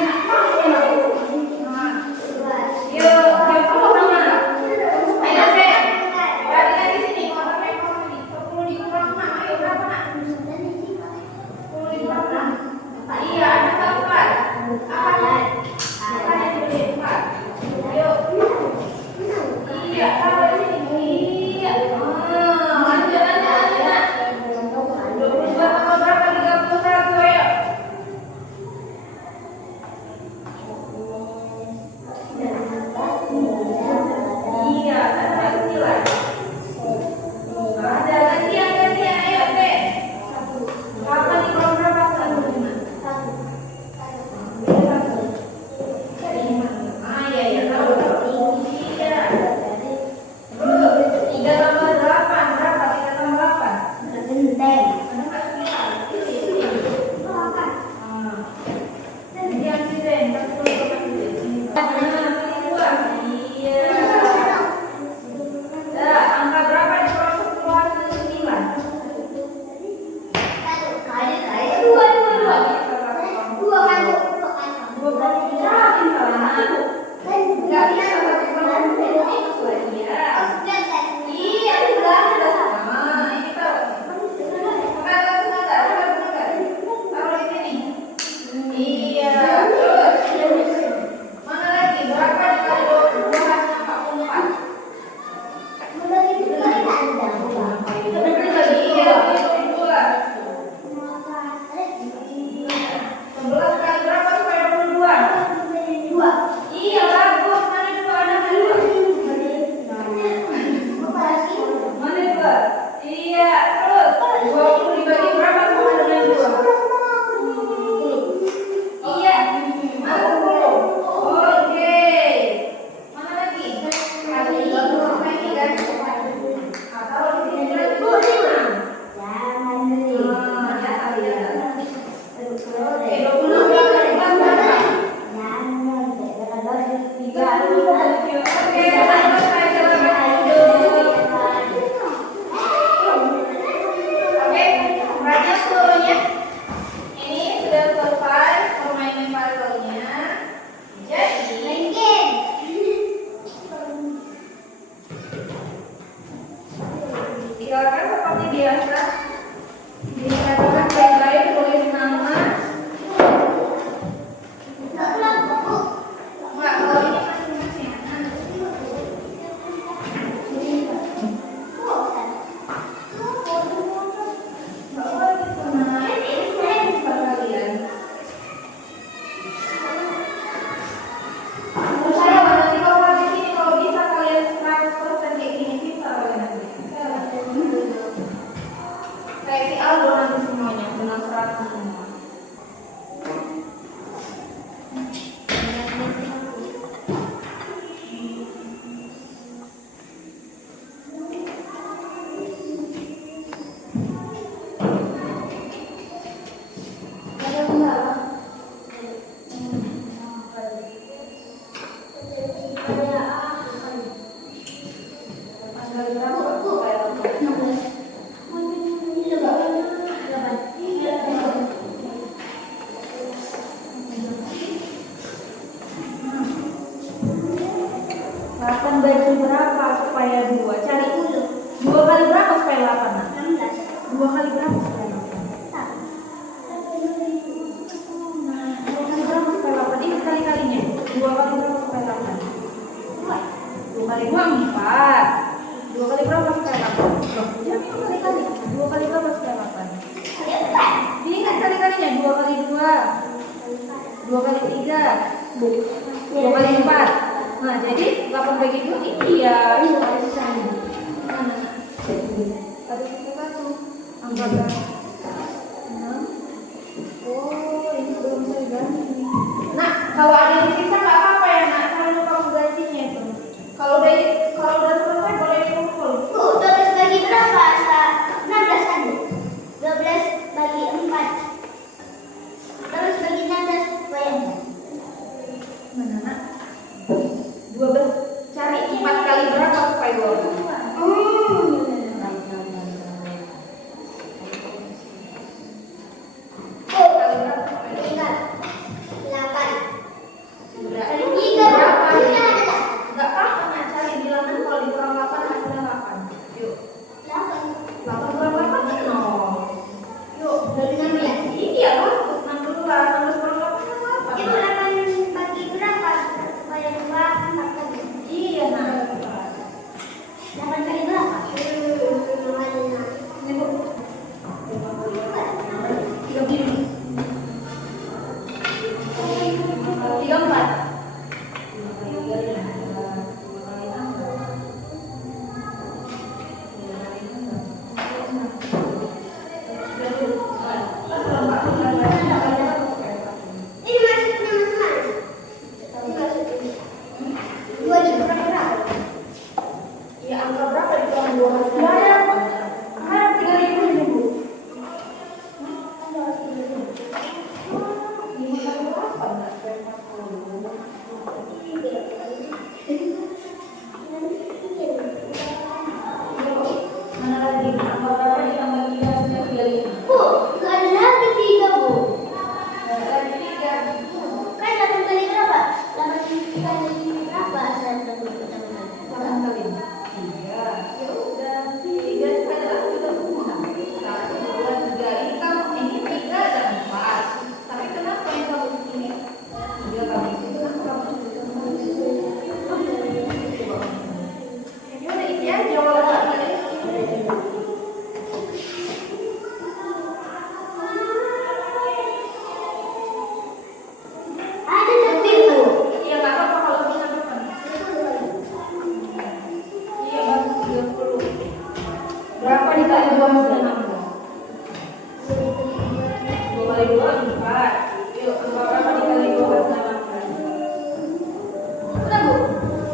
Enak. 2 kali 3, 2 kali 4. Nah, jadi 8 bagi 2 ini ya. Mana? Tadi kita satu. Angka berapa? 6. Oh, ini belum saya ganti. Nah, kalau ada yang sisa nggak apa-apa ya, Nak. Kalau kamu gantinya itu. Kalau udah selesai boleh dikumpul. Bu, 12 bagi berapa? 16 kan? 12 bagi 4. Terus bagi 16 bayangkan. Mana, Nak? 12. Cari 4 kali berapa supaya 12? Ingat. 8. Berapa? Kali 3 Berapa? punya ada. Nggak apa-apa, Nak. Cari bilangan kalau dikurang 8 hasilnya 8. Yuk. 8. 8 kurang 8 kan 0. Yuk, dari 16. Iya, bagus. 16. 16 kurang 8 kan 8. Itu 8 bagi berapa? Supaya 2 4 kali. Iya, Nak. 8 kali berapa? Ini, Bu. 3 biru. 34. Ini maksudnya mas mana? Ini maksudnya 2 dikurang berapa? Ya, angka berapa dikurang 2 hasilnya? Ada 3.000 ini, Bu. Ini kan berapa, Nak? 40. Mana lagi? Angka berapa ditambah 3 hasilnya 35? Bu, nggak ada lagi 3 bu. Lagi 3. Kan 8 kali berapa? 8 kali berapa asal teman-teman? 8 kali 3. Ya udah, 3 adalah juga semua. 1, 2, 3. Ini kamu ini 3 dan 4. Tapi kenapa yang kamu ini 3 kamu itu kan kamu ini udah isi aja kalau nggak ada. Ada lebih bu. Iya nggak apa-apa kalau bisa depan. Iya bagus 30. Berapa dikali 2 hasilnya 16? 2 kali 2 4. Yuk, berapa dikali 2 hasilnya 16? Udah, Bu?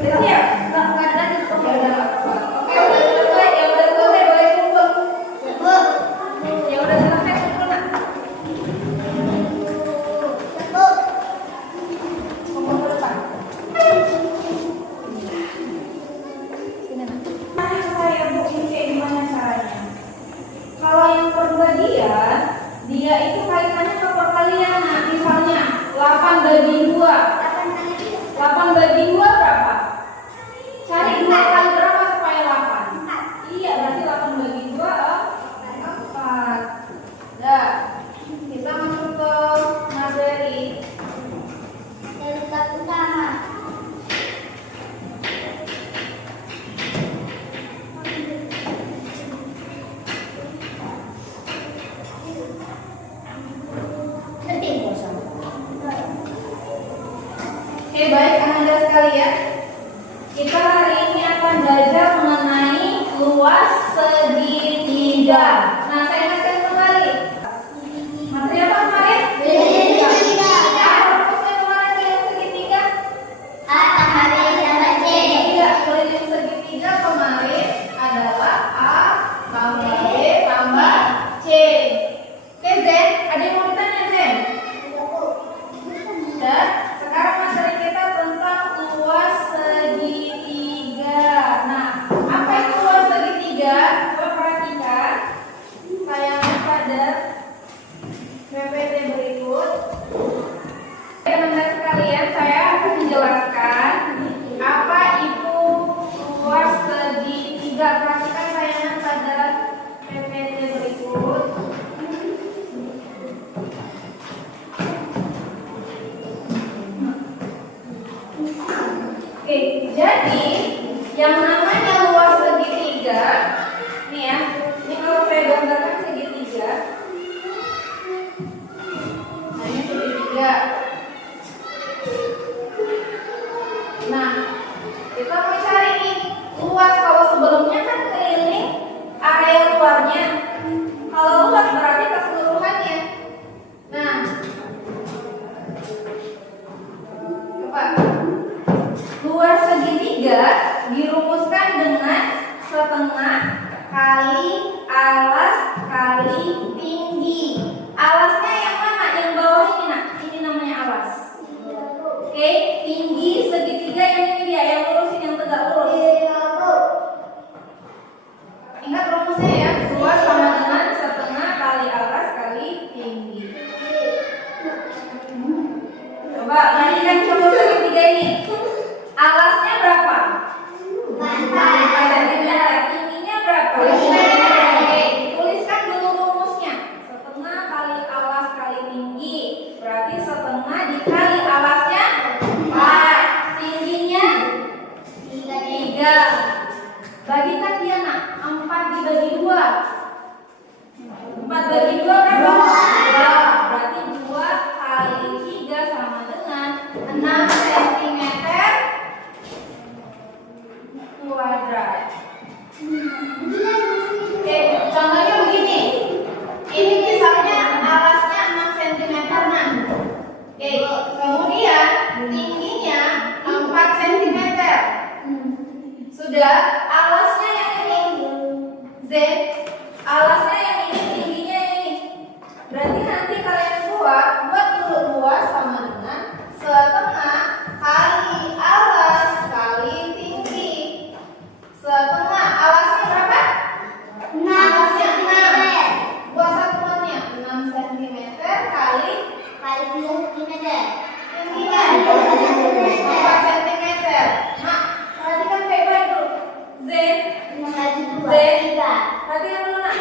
Udah siap? Nggak ada lagi. Ya udah nggak apa-apa. Oke, udah selesai. Ya udah selesai, boleh kumpul. Bu. Ya udah selesai, kumpul, Nak. Bu. Kumpul ke depan. Sini, Nak. Tanya ke saya, Bu, ini kayak gimana caranya? Kalau yang perbagian, dia itu kaitannya ke perkalian. Nah, misalnya 8 bagi 2. 8 kali 3. 8 bagi 2 berapa? Cari 2 kali berapa supaya 8? 4. Iya, berarti 8 bagi 2 4. Dah. Kita masuk ke materi. Dari tab utama. Ngerti bu sama? Oke, baik Anda sekalian. Kita hari ini akan belajar mengenai luas segitiga. Nah, saya ingatkan kembali. Materi apa kemarin? Segitiga. Apa rumusnya kemarin yang segitiga? A tambah B tambah C. Tidak, keliling segitiga kemarin adalah A tambah B tambah C. Oke, Zen, ada yang mau ditanya, Zen? Sudah, sekarang materi kita tentang luas segitiga. Nah, apa itu luas segitiga? Coba perhatikan tayangan pada PPT berikut. Teman-teman sekalian, saya akan menjelaskan apa itu luas segitiga. Perhatikan tayangan pada PPT berikut. Oke, jadi yang namanya luas segitiga, nih ya, ini kalau saya gambarkan segitiga, nah ini segitiga. Coba perhatikan contoh segitiga ini. Alasnya berapa? 4 cm. Tingginya berapa? 5 cm. Oke, tuliskan dulu rumusnya. Setengah kali alas kali tinggi. Berarti setengah dikali alasnya 4. Tingginya 3. Bagikan dia nak. 4 dibagi 2. 4 bagi 2 berapa? 2. Berarti 2 kali 3 sama dengan 6 cm kuadrat. Oke, contohnya begini. Ini misalnya alasnya 6 cm. Nah. Oke, kemudian tingginya 4 cm. Sudah, alasnya yang ini Z, alasnya yang ini, tingginya ini. Berarti nanti kalian buat dulu 2 sama dengan setengah kali alas kali tinggi. Setengah, alasnya berapa? 6 Alasnya cm. 6. Buat satuannya 6 cm kali 3 cm. tingginya 4 cm. Nah, perhatikan baik-baik dulu. Z, Z. perhatikan dulu nak.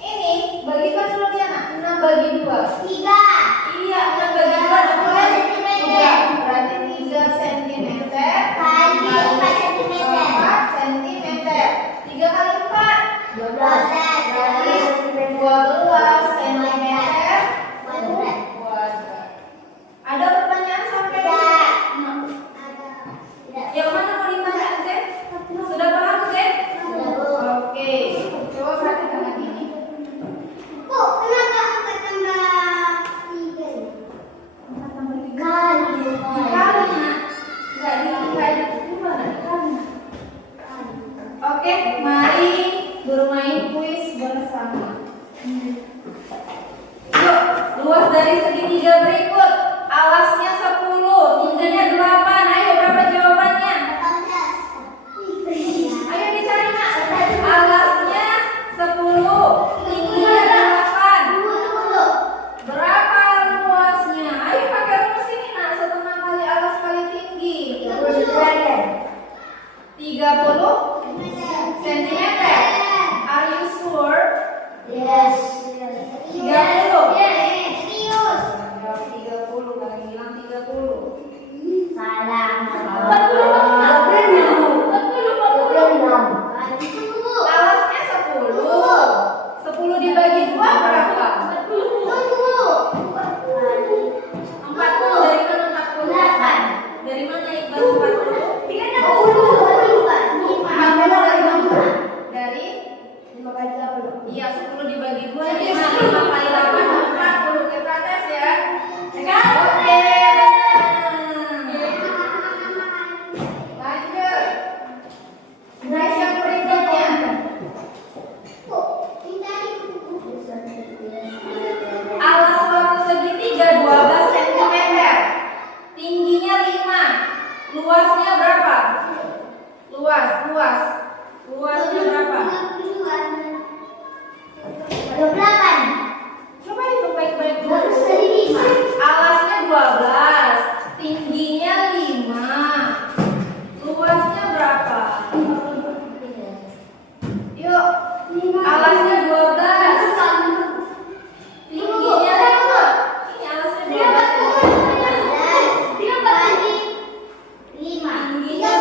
Ini bagikan dulu dia nak. 6 bagi 2. 3. Iya, 6 bagi 2 ada berapa? 3 cm. 3. Berarti 3 cm Kali 4 cm. 4 cm. 3 kali 4 berarti 12 cm kuadrat. Ada pertanyaan sampai di sini? Yang mana mau ditanya, Z? Sudah paham, Z? Oke, coba perhatikan lagi ini. Bu, kenapa angka tambah 3? Kali. Dikali, nak. Enggak dikali, gimana dikali? Oke, mari bermain kuis bersama. Yuk, luas dari segitiga berikut. Alasnya 10, tingginya 8. Ayo, berapa jawabannya? 18. Ayo dicari, nak. Alasnya 10, tingginya 8. Berapa luasnya? Ayo pakai rumus ini, nak. Setengah kali alas kali tinggi. 30 cm. Are you sure? Yes. 30. Serius. 30, kalian bilang 30. Salah. 26. Alasnya 10. 10 dibagi 2 berapa? 40. Dari mana 40? Dari mana Iqbal 40? Dari iya 10 dibagi 2 5. 5 kali 8 40. Kita tes ya. Oke. Lanjut. Next yang berikutnya. Alas suatu segitiga 12 cm. Tingginya 5. Luasnya berapa? Luasnya berapa? 28. Coba hitung baik-baik dulu. Bagus tadi bisa. Alasnya 12, tingginya 5. Luasnya berapa? Yuk, alasnya 12, tingginya 5. Ini alasnya 12. Tingginya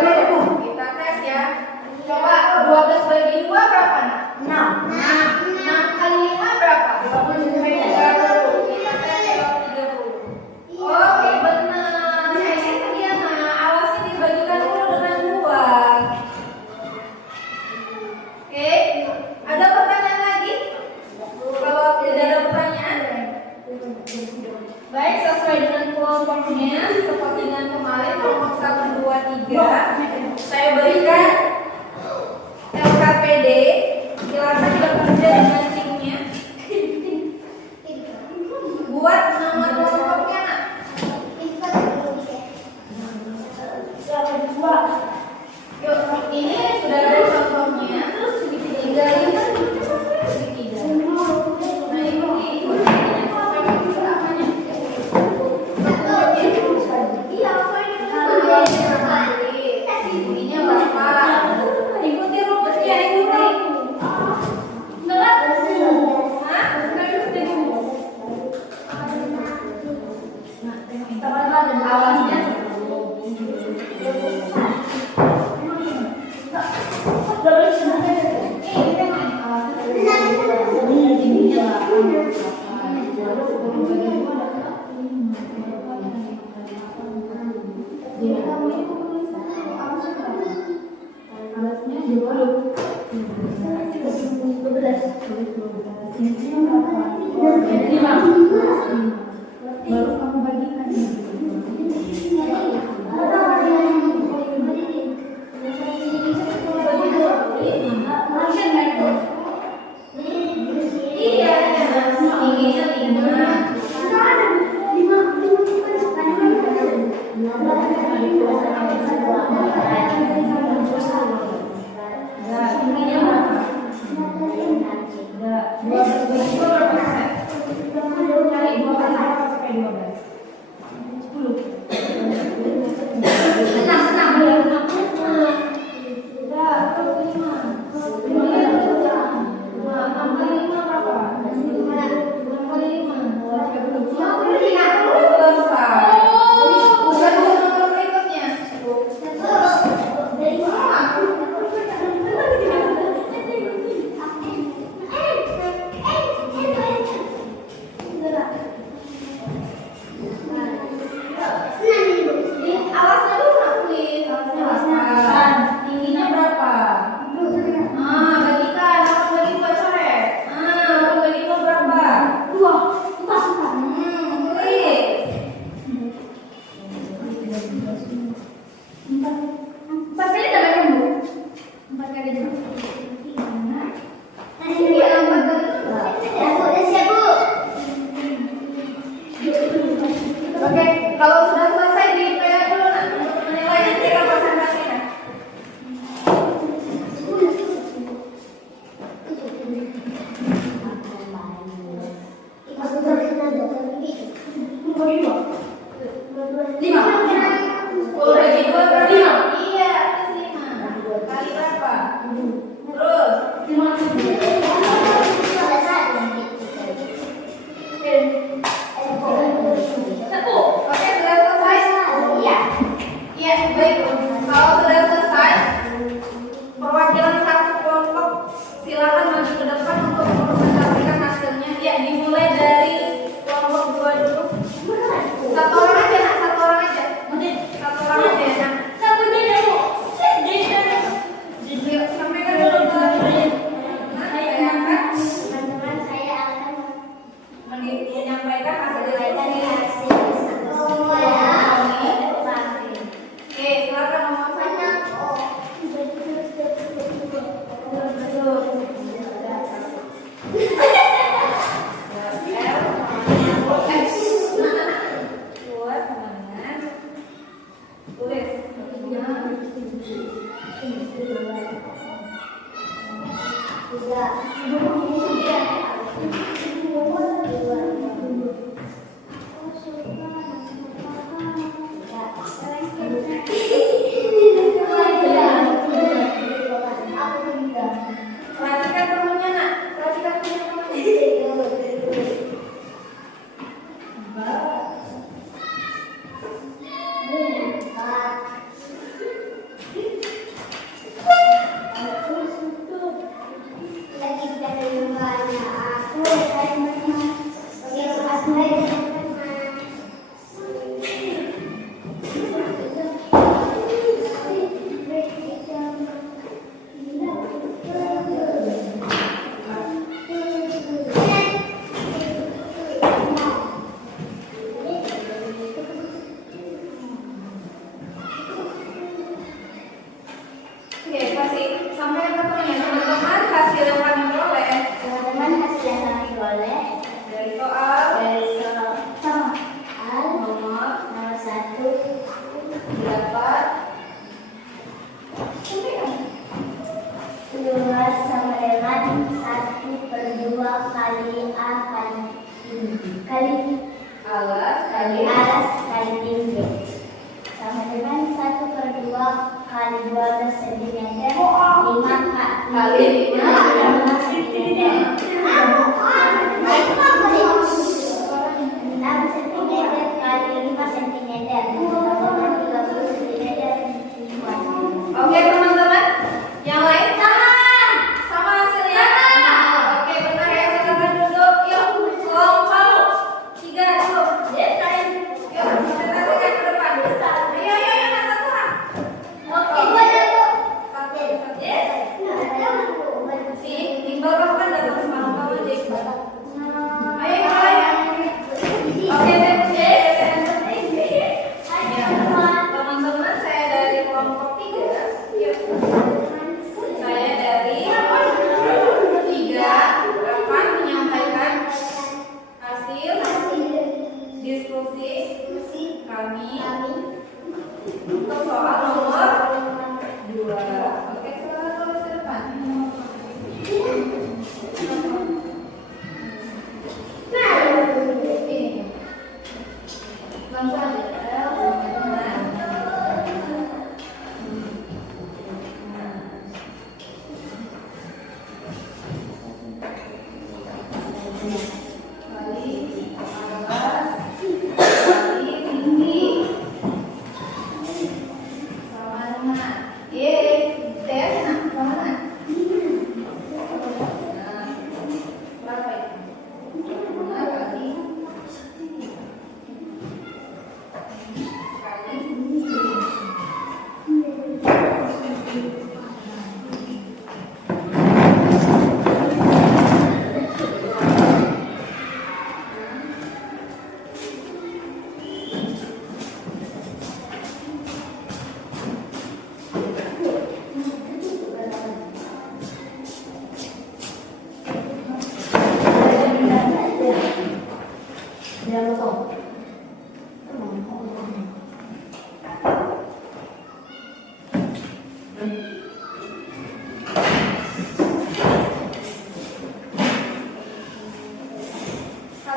30. Kita tes ya. Coba 12 bagi 2 berapa, nak? 6. 6 kali 5 berapa? 30. Kita tes jawab 30. Oke, benar. Itu dia, nah. Alasnya dibagikan dulu dengan 2. Oke, ada pertanyaan lagi? Kalau tidak ada pertanyaan, baik, sesuai dengan kelompoknya, seperti dengan kemarin kelompok 1, 2, 3. Saya berikan LKPD. Silakan bekerja dengan timnya. Buat nama kelompoknya, nak. Yuk, ini sudah ada contohnya. Tinggal ini segitiga. Nah, ini sampai ke apanya? Jadi kamu itu tulisan alasnya berapa? Alasnya 20. 12. Intinya berapa? 5. Baru kamu bagikan. Kalau sudah selesai dipegang dulu nak. Nilainya tinggal presentasinya. Lima. 10 bagi 2 berapa? 5. Iya, 5. Kali berapa? Terus 10. Oke, sudah selesai? Iya. Iya, baik. Kalau sudah selesai, perwakilan satu kelompok silakan maju ke depan untuk mempresentasikan hasilnya. Ya, dimulai dari kelompok 2 dulu. Satu orang aja, nak. Satu orang aja. Satu orang aja, nak. Yuk, sampaikan dulu ke Teman-teman, saya akan menyampaikan hasil diskusi. Oke, silakan perhatikan temennya, nak. Perhatikan temennya. Oke, kasih sampaikan ke temannya. Teman-teman, hasil yang kami peroleh dari soal nomor 8 Luas sama dengan 1/2 kali A kali alas kali alas kali tinggi sama dengan 1/2 kali 12 cm 5 kali 6 cm kali 5 cm 30 cm. Oke, teman-teman. Yang lain sama hasilnya? Oke, benar ya. Silakan duduk. Yuk, kelompok 3 dulu.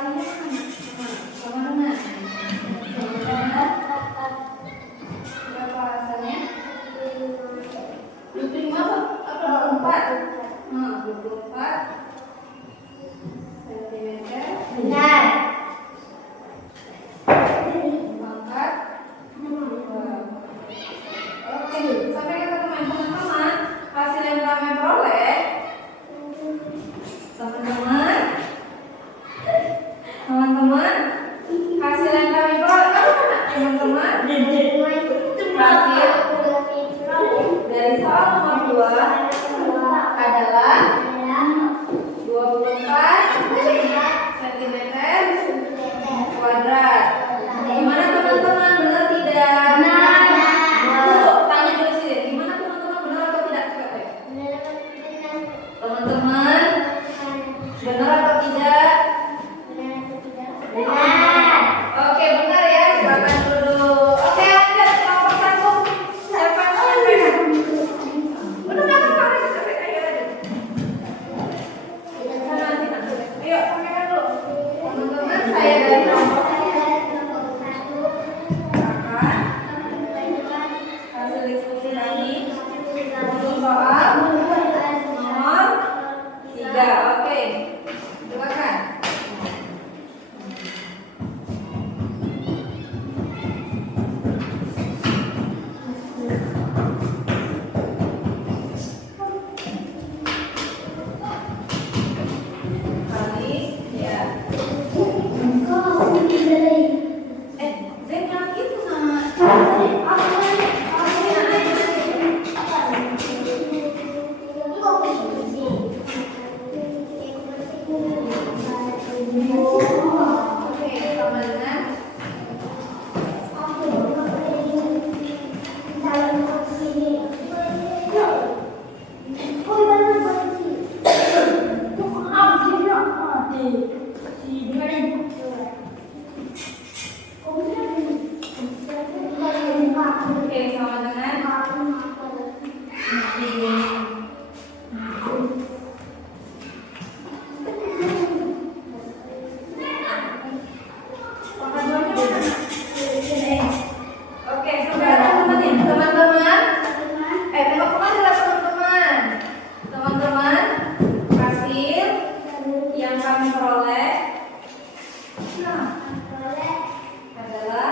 kalinya sama dengan berapa alasannya? 25 apa 24? 24 sentimeter. Benar. Angkat. Oke, sampai kata teman-teman, hasil yang kami peroleh, teman-teman, hasil yang kami peroleh, teman-teman, hasil dari soal nomor 2 adalah 24 cm kuadrat. Gimana teman-teman, benar tidak? Dulu, tanya dulu sih, gimana teman-teman, benar atau tidak? Teman-teman, benar atau tidak? Oke, benar ya, silakan duduk. Oke, lanjut nomor 1. Siapa yang menyampaikan? Udah nggak apa-apa, sampaikan aja tadi. Ayo, sampaikan dulu. Teman-teman, saya dari nomor hasil diskusi tadi untuk soal nomor 3. Oke, silakan. Kali ya. Zen yang itu sama. Oke, sama dengan oke, sama dengan oke, teman-teman, teman-teman adalah teman-teman, hasil yang kami peroleh adalah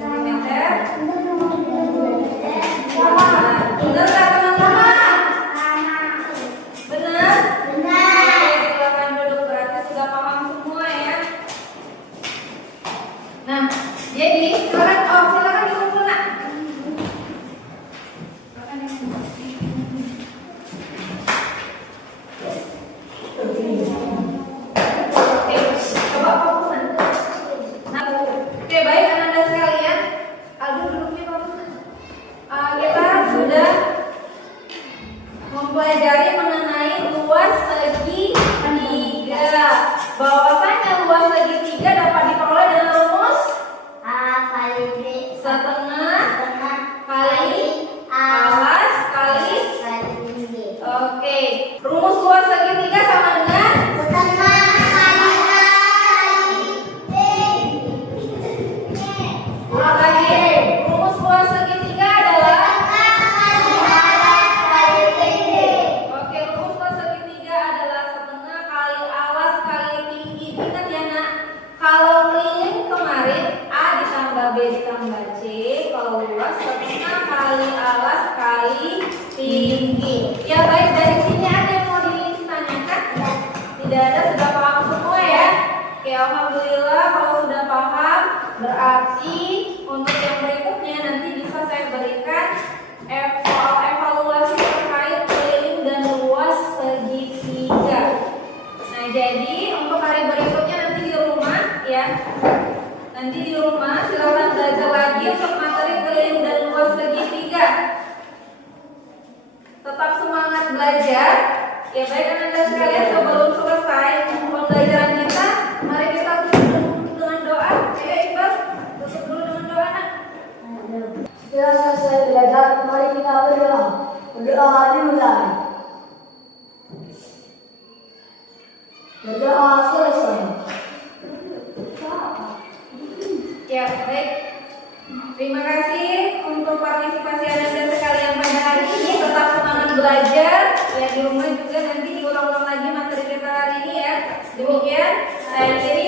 sentimeter. Benar nggak teman-teman? Benar? Oke, silakan duduk, berarti sudah paham semua ya. Nah, jadi silakan dikumpul nak. Oke, coba fokusan. Nah, oke, baik anak-anak sekalian. Aduh, duduknya fokusan. Kita sudah mempelajari mengenai luas segitiga. Bahwasanya luas segitiga dapat diperoleh dengan rumus setengah kali alas kali. Oke, rumus luas segitiga sama dengan ulang lagi. Rumus luas segitiga adalah oke, rumus luas segitiga adalah setengah kali alas kali tinggi. Ingat ya nak, kalau keliling kemarin A ditambah B ditambah C. Kalau luas setengah kali alas kali tinggi. Ya baik, dari sini ada yang mau ditanyakan? Tidak ada, sudah paham semua ya? Oke, alhamdulillah kalau sudah paham. Berarti untuk yang berikutnya nanti bisa saya berikan soal evaluasi terkait keliling dan luas segitiga. Nah, jadi untuk hari berikutnya nanti di rumah ya. Nanti di rumah silakan belajar lagi untuk materi keliling dan luas segitiga. Tetap semangat belajar. Ya baik anak-anak sekalian, sebelum selesai pembelajaran kita, mari kita tutup dengan doa. Ya Iqbal, tutup dulu dengan doa nak. Setelah selesai belajar, mari kita berdoa. Berdoa dimulai. Berdoa selesai. Ya, baik. Terima kasih untuk partisipasi Anda sekalian pada hari ini. Tetap semangat belajar. Ya, di rumah juga nanti diulang-ulang lagi materi kita hari ini ya. Demikian, saya kiri.